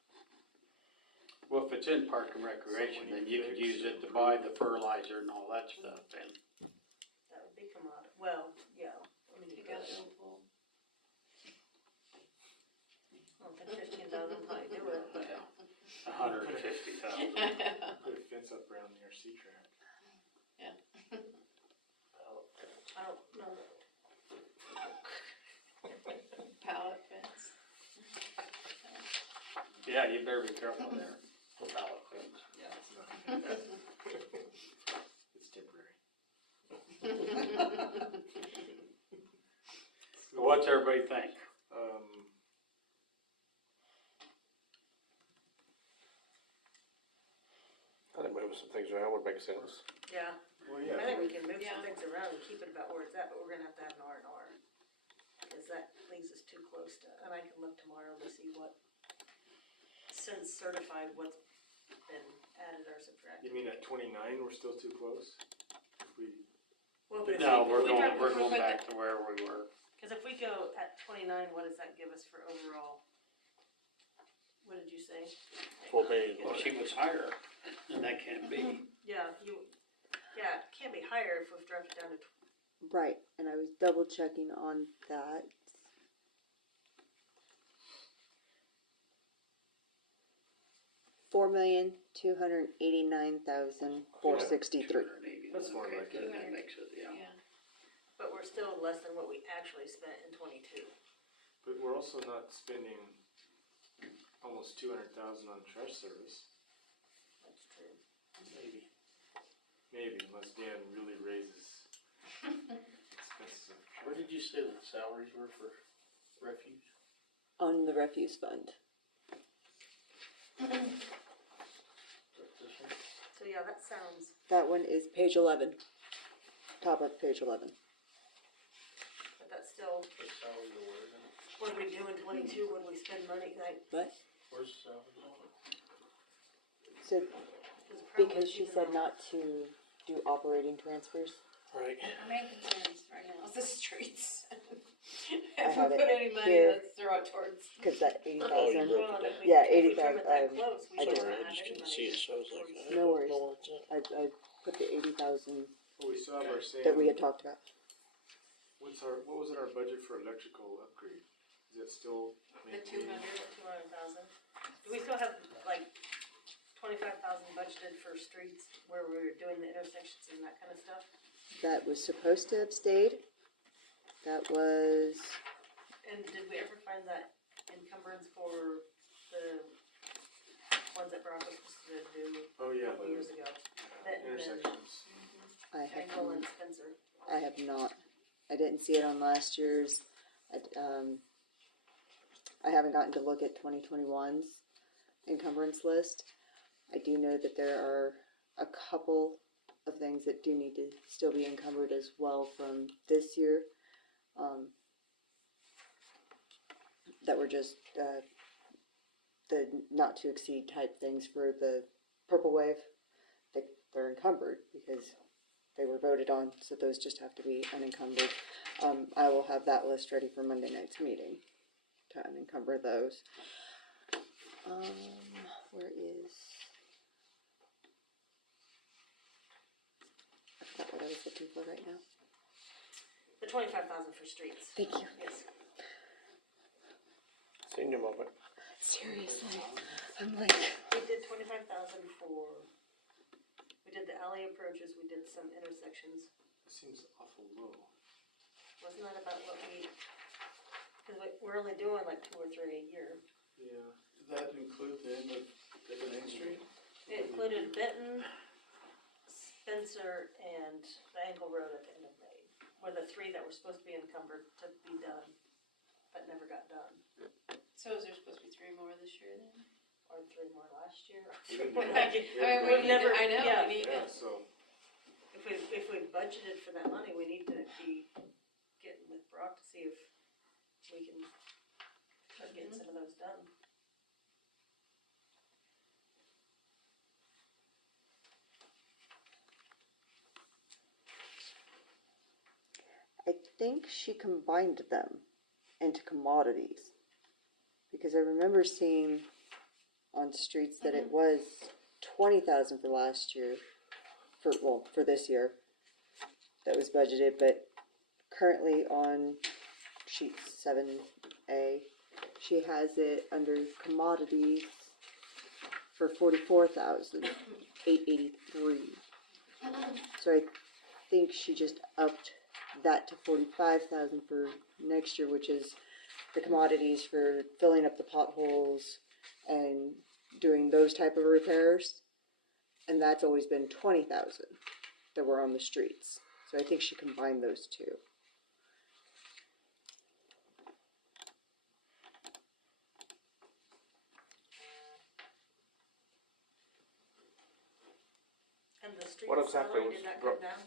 Well, if it's in park and recreation, then you could use it to buy the fertilizer and all that stuff, and That would be commodity, well, yeah. I mean, You got it in full. 150,000. Put a fence up around the RC track. I don't know. Pallet fence. Yeah, you better be careful there. Ballot things. Yeah, it's not. It's temporary. So what's everybody think? I think moving some things around would make sense. Yeah, Well, I yeah. think we can move Yeah. some things around and keep it about where it's at, but we're gonna have to have an R and R. Cause that leaves us too close to, and I can look tomorrow to see what, since certified, what's been added or subtracted. You mean at 29, we're still too close? If we, Well, but if No, we- we're if we going, drop- we're if we going put back to where we were. Cause if we go at 29, what does that give us for overall? What did you say? Full page. Well, she was higher, and that can't be. Yeah, it can't be higher if we've dropped it down to, Right, and I was double checking on that. $4,289,463. 280, That's more okay, like then it. that makes it, yeah. Yeah. but we're still less than what we actually spent in 22. but we're also not spending almost 200,000 on trash service. That's true. Maybe. Maybe, unless Dan really raises expenses of trash. Where did you say the salaries were for refuge? On the refuse fund. So yeah, that sounds, That one is page 11. Top of page 11. but that's still, The salary or where then? what did we do in 22, what did we spend money, like, What? Where's the salary on it? So, it's probably because she cheaper said than- not to do operating transfers. Right. Our main concerns right now is the streets. I If we have it put any money, here. let's throw it towards. Cause that Oh, 80,000. Well, and if we- Yeah, if we 80,000, trim it that close, we I should just- not Sorry, I have just any couldn't money see it, so I was like, towards- I No don't worries. know where it's at. I put the 80,000 Well, we still have our same. that we had talked about. What was in our budget for electrical upgrade? Is it still The maintained? 200,000. Do we still have like 25,000 budgeted for streets where we're doing the intersections and that kind of stuff? That was supposed to have stayed. That was, And did we ever find that encumbrance for the ones that Brock was supposed to do Oh, a yeah, couple years ago? That- intersections. I have, Angle and Spencer. I have not. I didn't see it on last year's. I haven't gotten to look at 2021's encumbrance list. I do know that there are a couple of things that do need to still be encumbered as well from this year. That were just, the not to exceed type things for the Purple Wave. They're encumbered because they were voted on, so those just have to be unencumbered. I will have that list ready for Monday night's meeting to unencumber those. Where is? I forgot what I was looking for right now. The 25,000 for streets. Thank you. Yes. Senior moment. Seriously, I'm like, We did 25,000 for, we did the alley approaches, we did some intersections. That seems awful low. Wasn't that about what we, cause we're only doing like 2 or 3 a year. Yeah. Did that include the end of Main Street? It included Benton, Spencer, and the Ankle Road at the end of May. Were the 3 that were supposed to be encumbered to be done, but never got done. So is there supposed to be 3 more this year then? Or 3 more last year. We didn't do I that. mean, We've never- I know, yeah. we need Yeah, to. so, If we budgeted for that money, we need to be getting with Brock to see if we can start getting some of those done. I think she combined them into commodities. Because I remember seeing on streets that it was 20,000 for last year, for this year, that was budgeted, but currently on sheet 7A, she has it under commodities for 44,883. So I think she just upped that to 45,000 for next year, which is the commodities for filling up the potholes and doing those type of repairs. And that's always been 20,000 that were on the streets. So I think she combined those two. And the street What exactly salary, was did that bro- come down?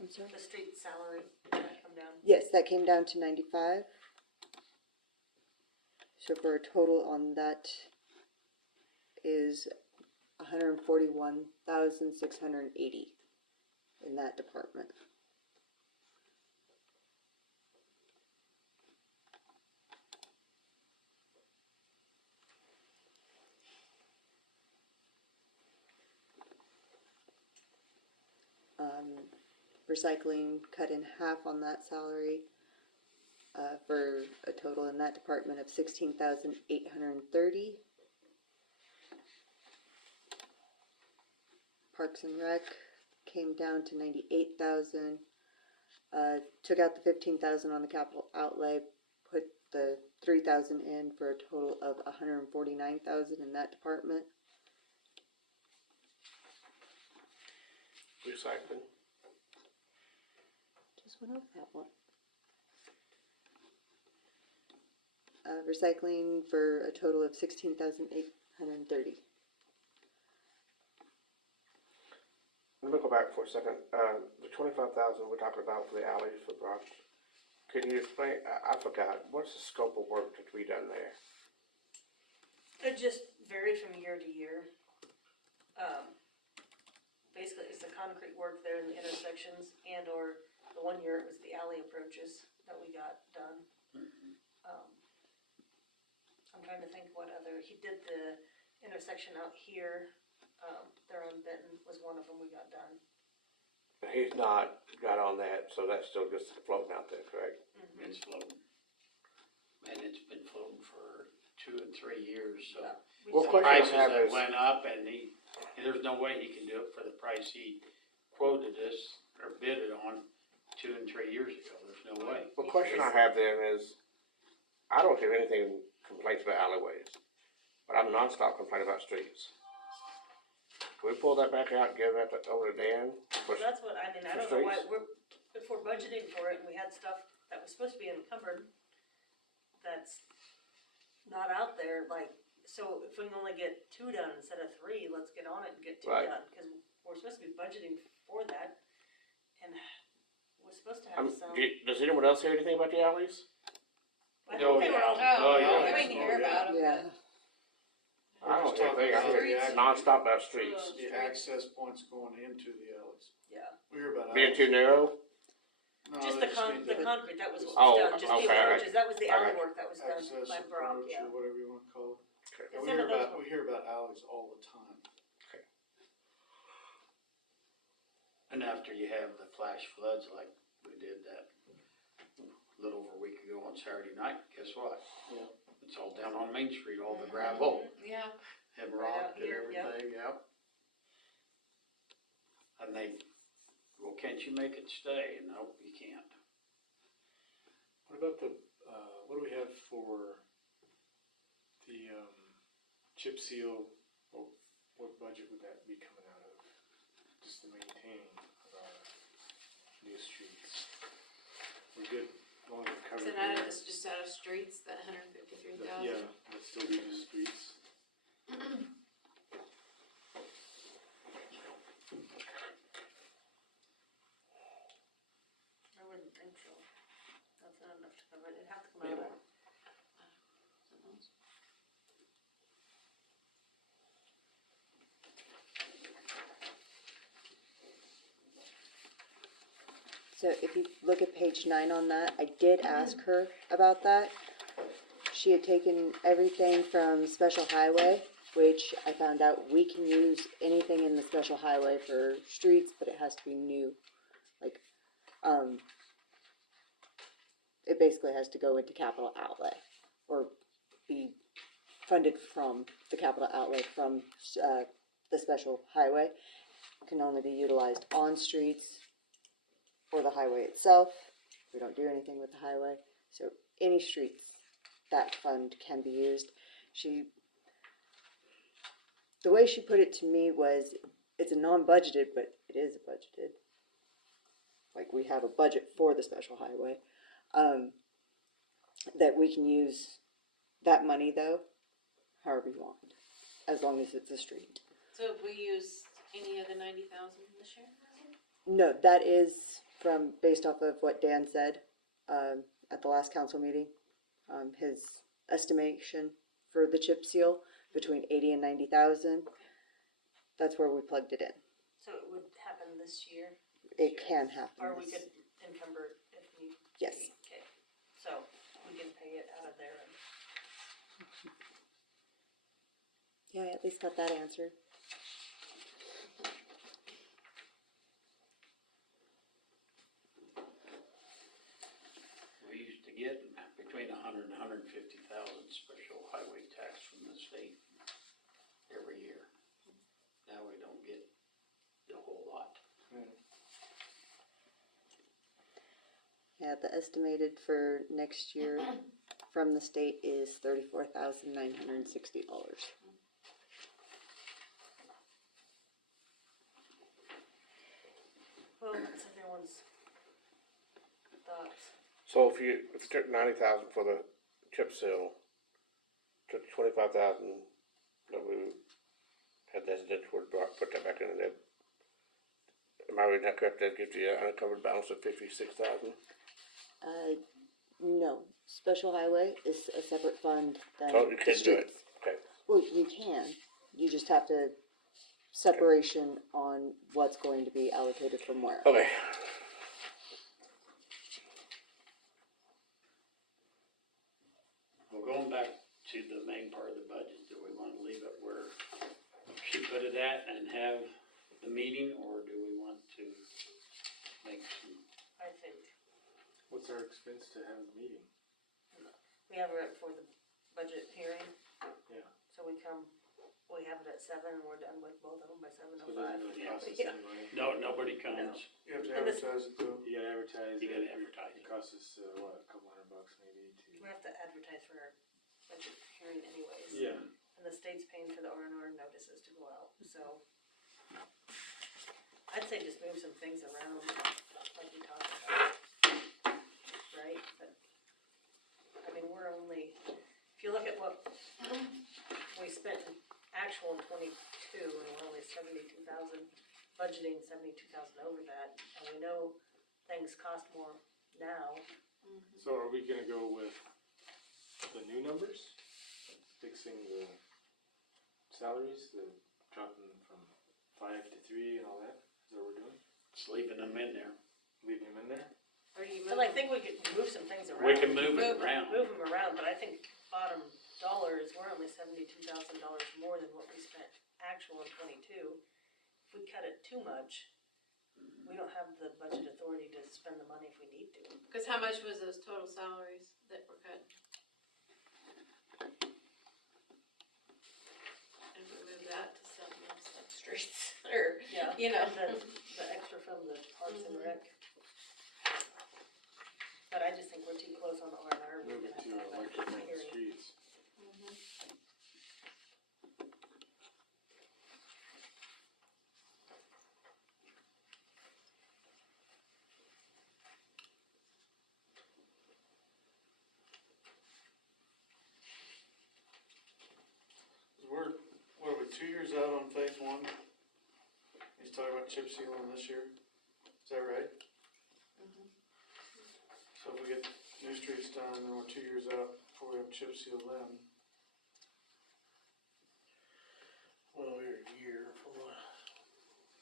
I'm sorry? The street salary, did that come down? Yes, that came down to 95. So for a total on that is 141,680 in that department. Recycling cut in half on that salary for a total in that department of 16,830. Parks and Rec came down to 98,000. Took out the 15,000 on the capital outlay, put the 3,000 in for a total of 149,000 in that department. Recycling. Just went over that one. Recycling for a total of 16,830. Let me go back for a second. The 25,000 we're talking about for the alleys for Brock. Can you explain? I forgot. What's the scope of work to be done there? It just varied from year to year. Basically, it's the concrete work there in the intersections and or the one year it was the alley approaches that we got done. I'm trying to think what other, he did the intersection out here, there on Benton was one of them we got done. He's not got on that, so that's still just floating out there, correct? It's floating. And it's been floating for 2 and 3 years, so. Yeah. Well, The question I prices have that is- went up and there's no way he can do it for the price he quoted us or bid it on 2 and 3 years ago. There's no way. The question I have there is, I don't hear anything complaints about alleyways, but I'm nonstop complaining about streets. Can we pull that back out and give that over to Dan? Well, that's what, I mean, I For don't know why, streets? if we're budgeting for it and we had stuff that was supposed to be encumbered, that's not out there, like, so if we can only get 2 done instead of 3, let's get on it and get 2 Right. done, cause we're supposed to be budgeting for that, and we're supposed to have some. Does anyone else hear anything about the alleys? I Oh, think they were yeah. all. Oh, yeah. We can hear about them. Yeah. I don't We're just hear anything. I hear Streets. nonstop about streets. The access points going into the alleys. Yeah, We hear about Being too narrow? No, just they the need the concrete, that was what Oh, was done, just the okay, I got approaches, that was the I got alley you. work that was done access by Brock, approach yeah. or whatever you wanna call it. Okay. Yeah, Instead of those we hear about alleys all the time. And after you have the flash floods like we did that a little over a week ago on Saturday night, guess what? Yeah. It's all down on Main Street, all the gravel Yeah. and Right rock out and here, yeah. everything, yep. And they, well, can't you make it stay? No, you can't. What about the, what do we have for the, chip seal? What budget would that be coming out of? Just the maintaining of our new streets? We're good, as long as we're So covered. now there. it's just out of streets, that 153,000? Yeah, that'd still be the streets. I wouldn't think so, that's not enough to cover it, it'd have to come out of. So if you look at page 9 on that, I did ask her about that. She had taken everything from special highway, which I found out we can use anything in the special highway for streets, but it has to be new. Like, it basically has to go into capital outlay or be funded from the capital outlay from, the special highway. Can only be utilized on streets or the highway itself. We don't do anything with the highway, so any streets, that fund can be used. The way she put it to me was, it's a non-budgeted, but it is budgeted. Like, we have a budget for the special highway, that we can use that money though, however you want, as long as it's a street. So if we use any of the 90,000 this year? No, that is based off of what Dan said, at the last council meeting. His estimation for the chip seal between 80 and 90,000. That's where we plugged it in. So it would happen this year, It can happen. or we could encumber it if we. Yes. Okay, so we can pay it out of there and. Yeah, I at least got that answered. We used to get between 100 and 150,000 special highway tax from the state every year. Now we don't get a whole lot. Yeah, the estimated for next year from the state is $34,960. Well, what's everyone's thoughts? So if you took 90,000 for the chip seal, took 25,000 that we had residential would put that back in there. Am I reading that correct? That gives you an uncovered balance of 56,000. No, special highway is a separate fund than So you the can't do it. streets. Okay. Well, you can. You just have to separation on what's going to be allocated from where. Okay. Well, going back to the main part of the budget, do we want to leave it where she put it at and have the meeting, or do we want to make some? I think What's our expense to have a meeting? we have it for the budget hearing. Yeah. So we have it at 7 and we're done with both of them by 7:05. So it doesn't really cost us Yeah. any money. No, nobody comes. You have to And this- advertise it though. You gotta advertise. You gotta it. advertise It it. costs us, what, a couple $100 maybe We to. have to advertise for our budget hearing anyways. Yeah. And the state's paying for the R&R notices to go out, so. I'd say just move some things around, like we talked about. Right, but, I mean, we're only, if you look at what we spent in actual in 22, and we're only 72,000, budgeting 72,000 over that, and we know things cost more now. So are we gonna go with the new numbers? Fixing the salaries, the dropping from 5 to 3 and all that? Is that what we're doing? Just leaving them in there. Leaving them in there? Or do you So move I them? think we could move some things around. We can move it Move- around. Move them around, but I think bottom dollar is we're only $72,000 more than what we spent actual in 22. If we cut it too much, we don't have the budget authority to spend the money if we need to. Cause how much was those total salaries that were cut? And if we move that to something else like streets, or, Yeah. you know. And the extra from the Parks and Rec. But I just think we're too close on the R&R. We're Move gonna it have to to have that electric and hearing. streets. What are we, 2 years out on phase one? He's talking about chip sealing this year, is that right? So if we get new streets done, then we're 2 years out before we have chip seal them. Well, we're a year from what,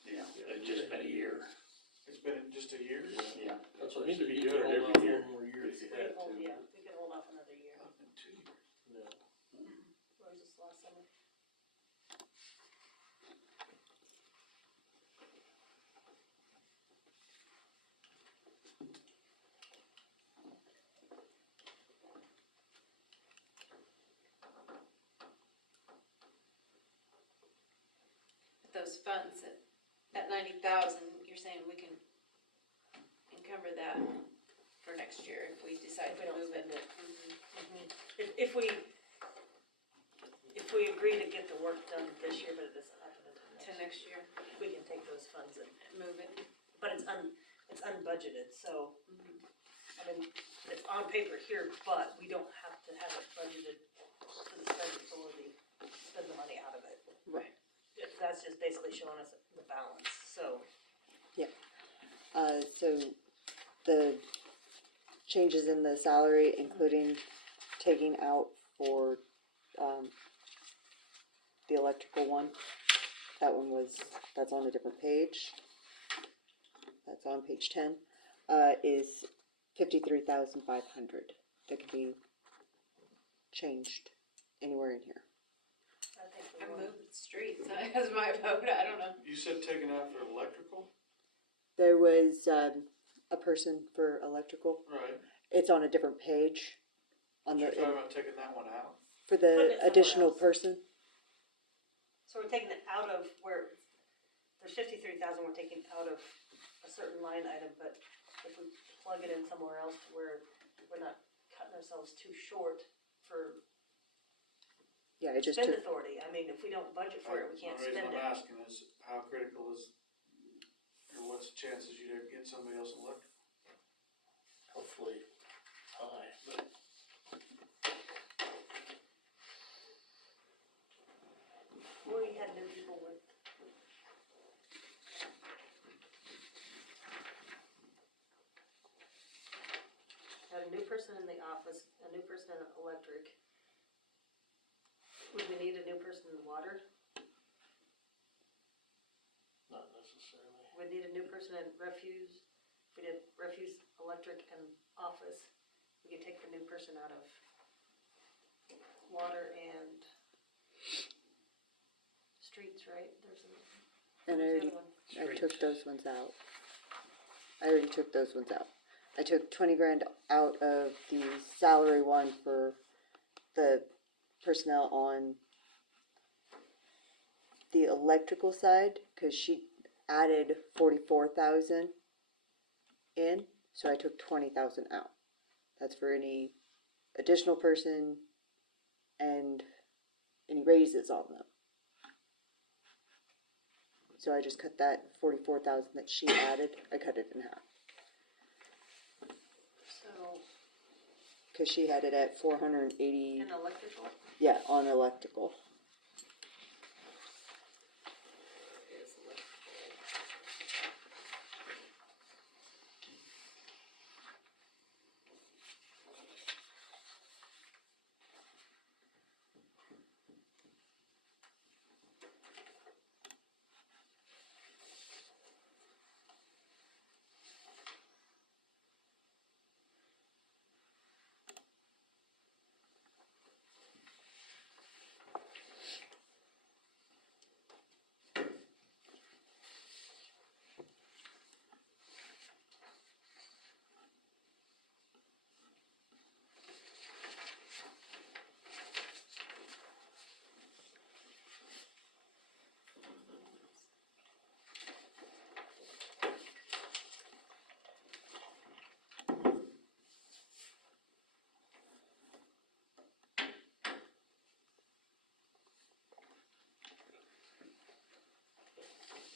Yeah, it's just been a year. It's been just a year? Yeah. that's what I We said, could you do could it hold every off year. one more year if you We had can hold, to. yeah, we can hold off another year. It's been 2 years. No. Where was this last summer? those funds at 90,000, you're saying we can encumber that for next year if we decide If we to don't move it. spend it. If we agree to get the work done this year, but it doesn't happen To until next next year, year, we can take those funds and, move it. but it's unbudgeted, so, I mean, it's on paper here, but we don't have to have it budgeted for the spend authority, spend the money out of it. Right. That's just basically showing us the balance, so. So the changes in the salary, including taking out for, the electrical one, that's on a different page. That's on page 10, is 53,500. That could be changed anywhere in here. I think I we will. moved the streets as my vote, I don't know. You said taking out for electrical? There was, a person for electrical. Right. It's on a different page. On You're the, talking about taking that one out? for Putting the it somewhere additional else. person. So we're taking it out of where, there's 53,000 we're taking out of a certain line item, but if we plug it in somewhere else to where we're not cutting ourselves too short for Yeah, I just spend took, authority, I mean, if we don't budget for it, we can't The spend reason it. I'm asking is how critical is, or what's the chances you'd ever get somebody else electric? Hopefully high, but We had new people with. Had a new person in the office, a new person in electric. Would we need a new person in water? not necessarily. We'd need a new person in refuse. If we did refuse, electric, and office, we could take the new person out of water and streets, right? There's a. and I who's the already, other one? I took those ones out. I already took those ones out. I took 20 grand out of the salary one for the personnel on the electrical side, cause she added 44,000 in, so I took 20,000 out. That's for any additional person and any raises on them. So I just cut that 44,000 that she added, I cut it in half. So, Cause she had it at 480, in electrical yeah, on electrical. is electrical.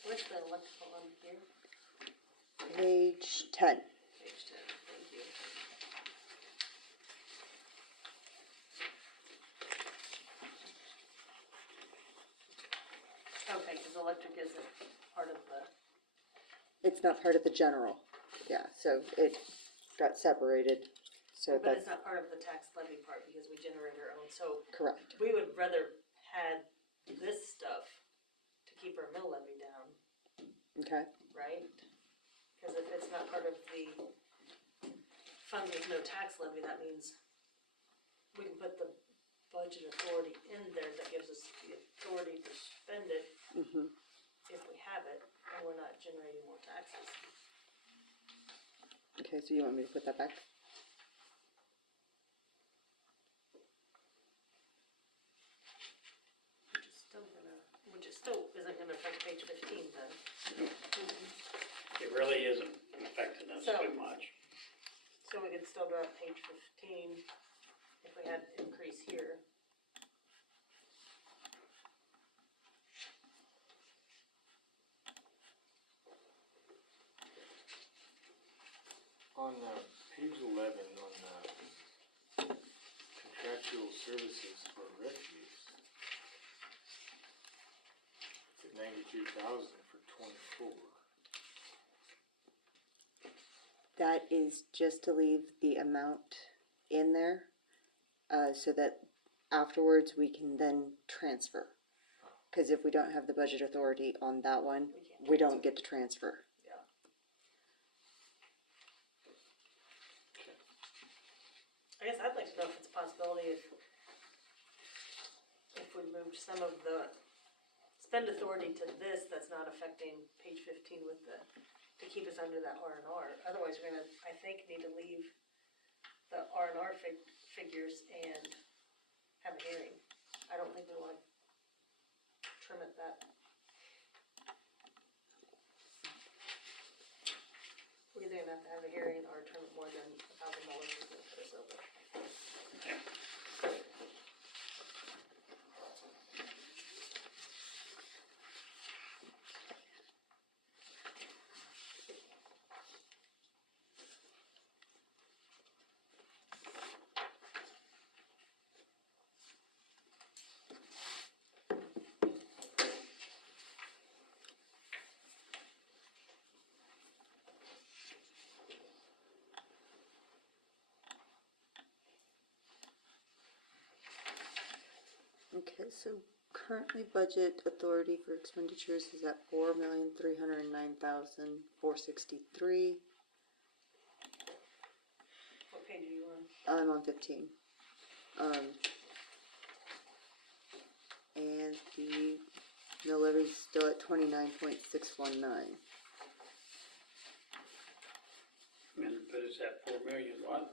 Where's the electrical on here? Page 10. Page 10, thank you. Okay, cause electric isn't part of the, It's not part of the general, yeah, so it got separated, so but that's it's not part of the tax levy part because we generate our own, so correct. we would rather had this stuff to keep our mill levy down, Okay, right? Cause if it's not part of the fund with no tax levy, that means we can put the budget authority in there that gives us the authority to spend it mhm, if we have it, and we're not generating more taxes. okay, so you want me to put that back? Which is still isn't gonna affect page It really isn't affecting us So- too much. So we could still drop page 15 if we had increase here. On, page 11, on, contractual services for refuse. It's at 92,000 for 24. That is just to leave the amount in there, so that afterwards we can then transfer. Cause if we don't have the budget authority on that one, we don't get to transfer. Yeah. I guess I'd like to know if it's a possibility if we moved some of the spend authority to this, that's not affecting page 15 with the, to keep us under that R&R. Otherwise, we're gonna, I think, need to leave the R&R figures and have a hearing. I don't think we want to trim it that. We're either gonna have to have a hearing or trim it more than $1,000 is gonna put us over. Okay, so currently budget authority for expenditures is at $4,309,463. What page are you on? I'm on 15. And the mill levy is still at 29.619. And put us at 4 million, what?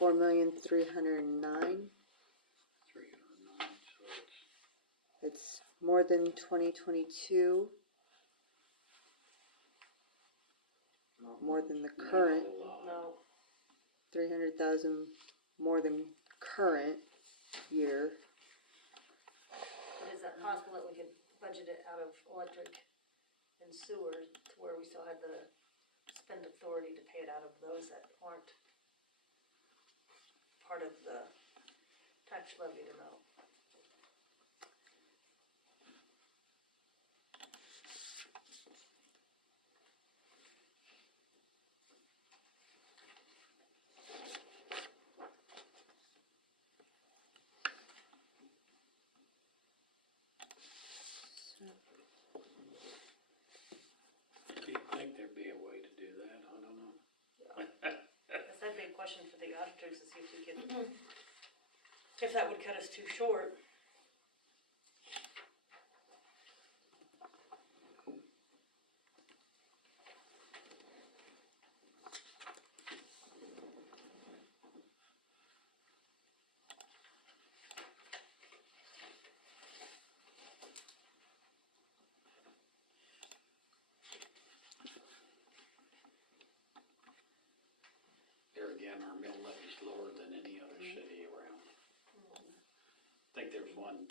4,309,000. 309, so It's more than 2022, more than the it's not a current, whole lot. No, 300,000 more than current year. but is that possible that we could budget it out of electric and sewer to where we still had the spend authority to pay it out of those that aren't part of the tax levy amount? Do you think there'd be a way to do that? I don't know. Guess that'd be a question for the auditors to see if we could, if that would cut us too short. There again, our mill levy's lower than any other city around. I think there's one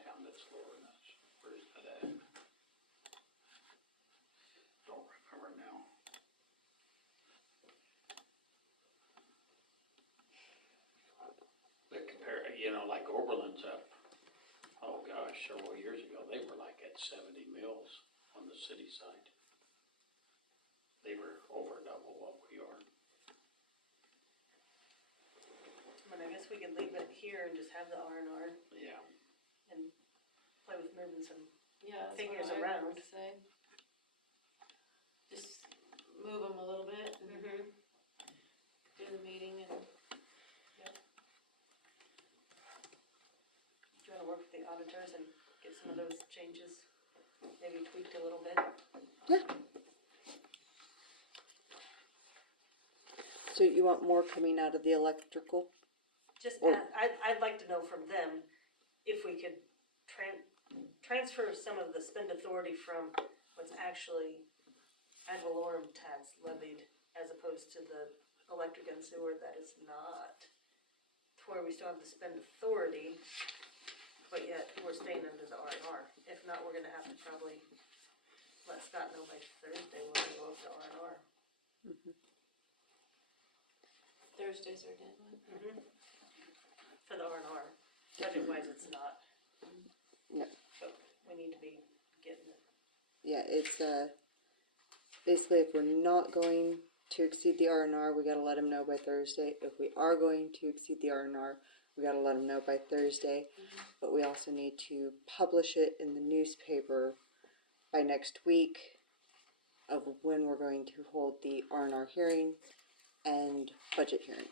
town that's lower than us. Where is that at? Don't remember now. But compare, like Oberlin's up, oh gosh, several years ago, they were like at 70 mills on the city side. They were over double what we are. But I guess we could leave it here and just have the R&R Yeah. and play with moving some. Yeah, that's Figures what I around. would say. Just move them a little bit and do the meeting and. Do you wanna work with the auditors and get some of those changes maybe tweaked a little bit? Yeah. So you want more coming out of the electrical? Just, Or- I'd like to know from them if we could transfer some of the spend authority from what's actually ad valorem tax levied as opposed to the electric and sewer that is not. To where we still have the spend authority, but yet we're staying under the R&R. If not, we're gonna have to probably let Scott know by Thursday when we go up to R&R. Thursday's our deadline. For the R&R. Budget-wise, it's not. No. So we need to be getting it. Yeah, it's, basically if we're not going to exceed the R&R, we gotta let them know by Thursday. If we are going to exceed the R&R, we gotta let them know by Thursday. But we also need to publish it in the newspaper by next week of when we're going to hold the R&R hearing and budget hearing.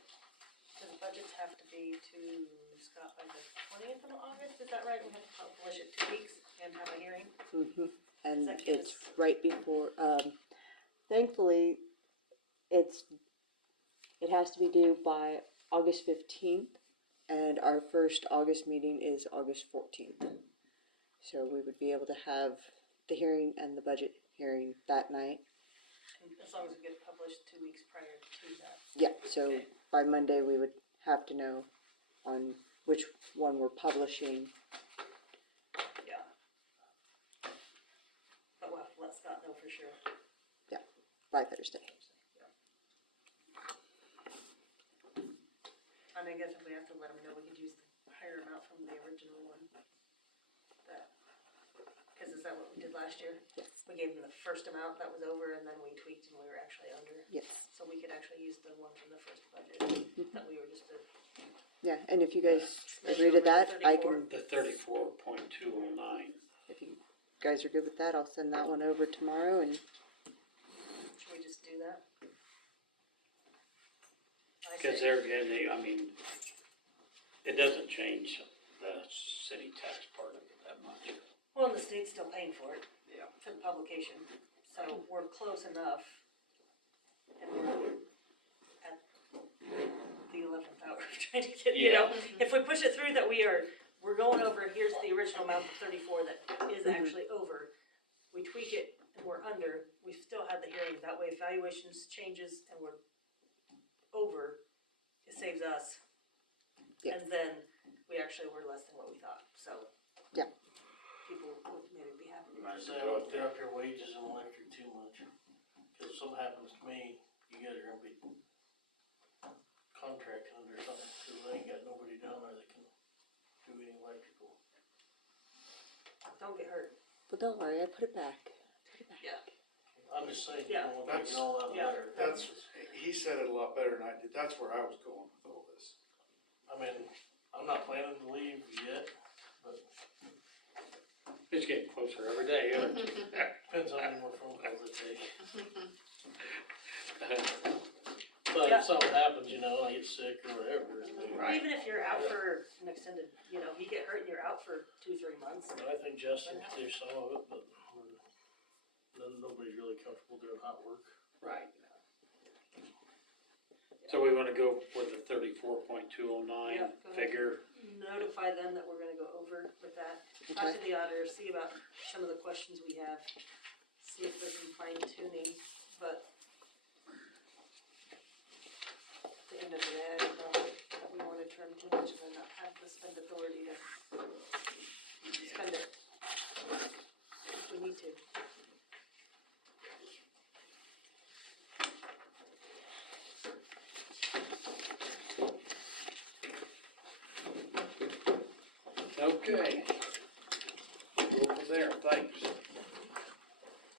So the budgets have to be to Scott by the 20th of August, is that right? We have to publish it 2 weeks and have a hearing? And Does that give it's us- right before, thankfully, it has to be due by August 15th, and our first August meeting is August 14th. So we would be able to have the hearing and the budget hearing that night. And as long as we get it published 2 weeks prior to that. Yeah, so Okay. by Monday, we would have to know on which one we're publishing. Yeah. But we'll have to let Scott know for sure. By Thursday. And I guess if we have to let him know, we could use the higher amount from the original one. That, cause is that what we did last year? Yes. We gave him the first amount that was over and then we tweaked and we were actually under. Yes. So we could actually use the one from the first budget that we were just a. Yeah, and if you guys Smidge agree to over that, the I 34. can, The 34.209. if you guys are good with that, I'll send that one over tomorrow and Should we just do that? I Because say- there again, I mean, it doesn't change the city tax part of it that much. Well, and the state's still paying for it. Yeah. For the publication, so we're close enough. And we're at the 11th hour of trying to get, you know, if we push it through that we're going over, here's the original amount of 34 that is actually over. We tweak it and we're under, we still had the hearing, that way if valuations changes and we're over, it saves us. Yeah. And then we actually were less than what we thought, so. Yeah. People would maybe be happy. So I don't drop your wages in electric too much, cause if something happens to me, you guys are gonna be contracting under something, cause I ain't got nobody down there that can do any electrical. Don't get hurt. well, don't worry, I put it back. Yeah. I'm just saying, you Yeah. don't wanna take it all out of Yeah. there. That's, he said it a lot better than I did, that's where I was going with all this. I mean, I'm not planning to leave yet, but It's getting closer every day, isn't it? depends on how many more phone calls I take. Uh, But Yeah. if something happens, you know, I get sick or whatever, and they- Right. Even if you're out for an extended, you know, you get hurt and you're out for 2-3 months. but I think Justin can do some of it, but then nobody's really comfortable doing hot work. Right. So we wanna go with the 34.209 Yeah, go ahead. figure. Notify them that we're gonna go over with that. Talk Okay. to the auditor, see about some of the questions we have. See if there's some fine tuning, but at the end of the day, I don't know that we wanna turn too much and then not have the spend authority to spend it. If we need to. Okay. Go from there, thanks.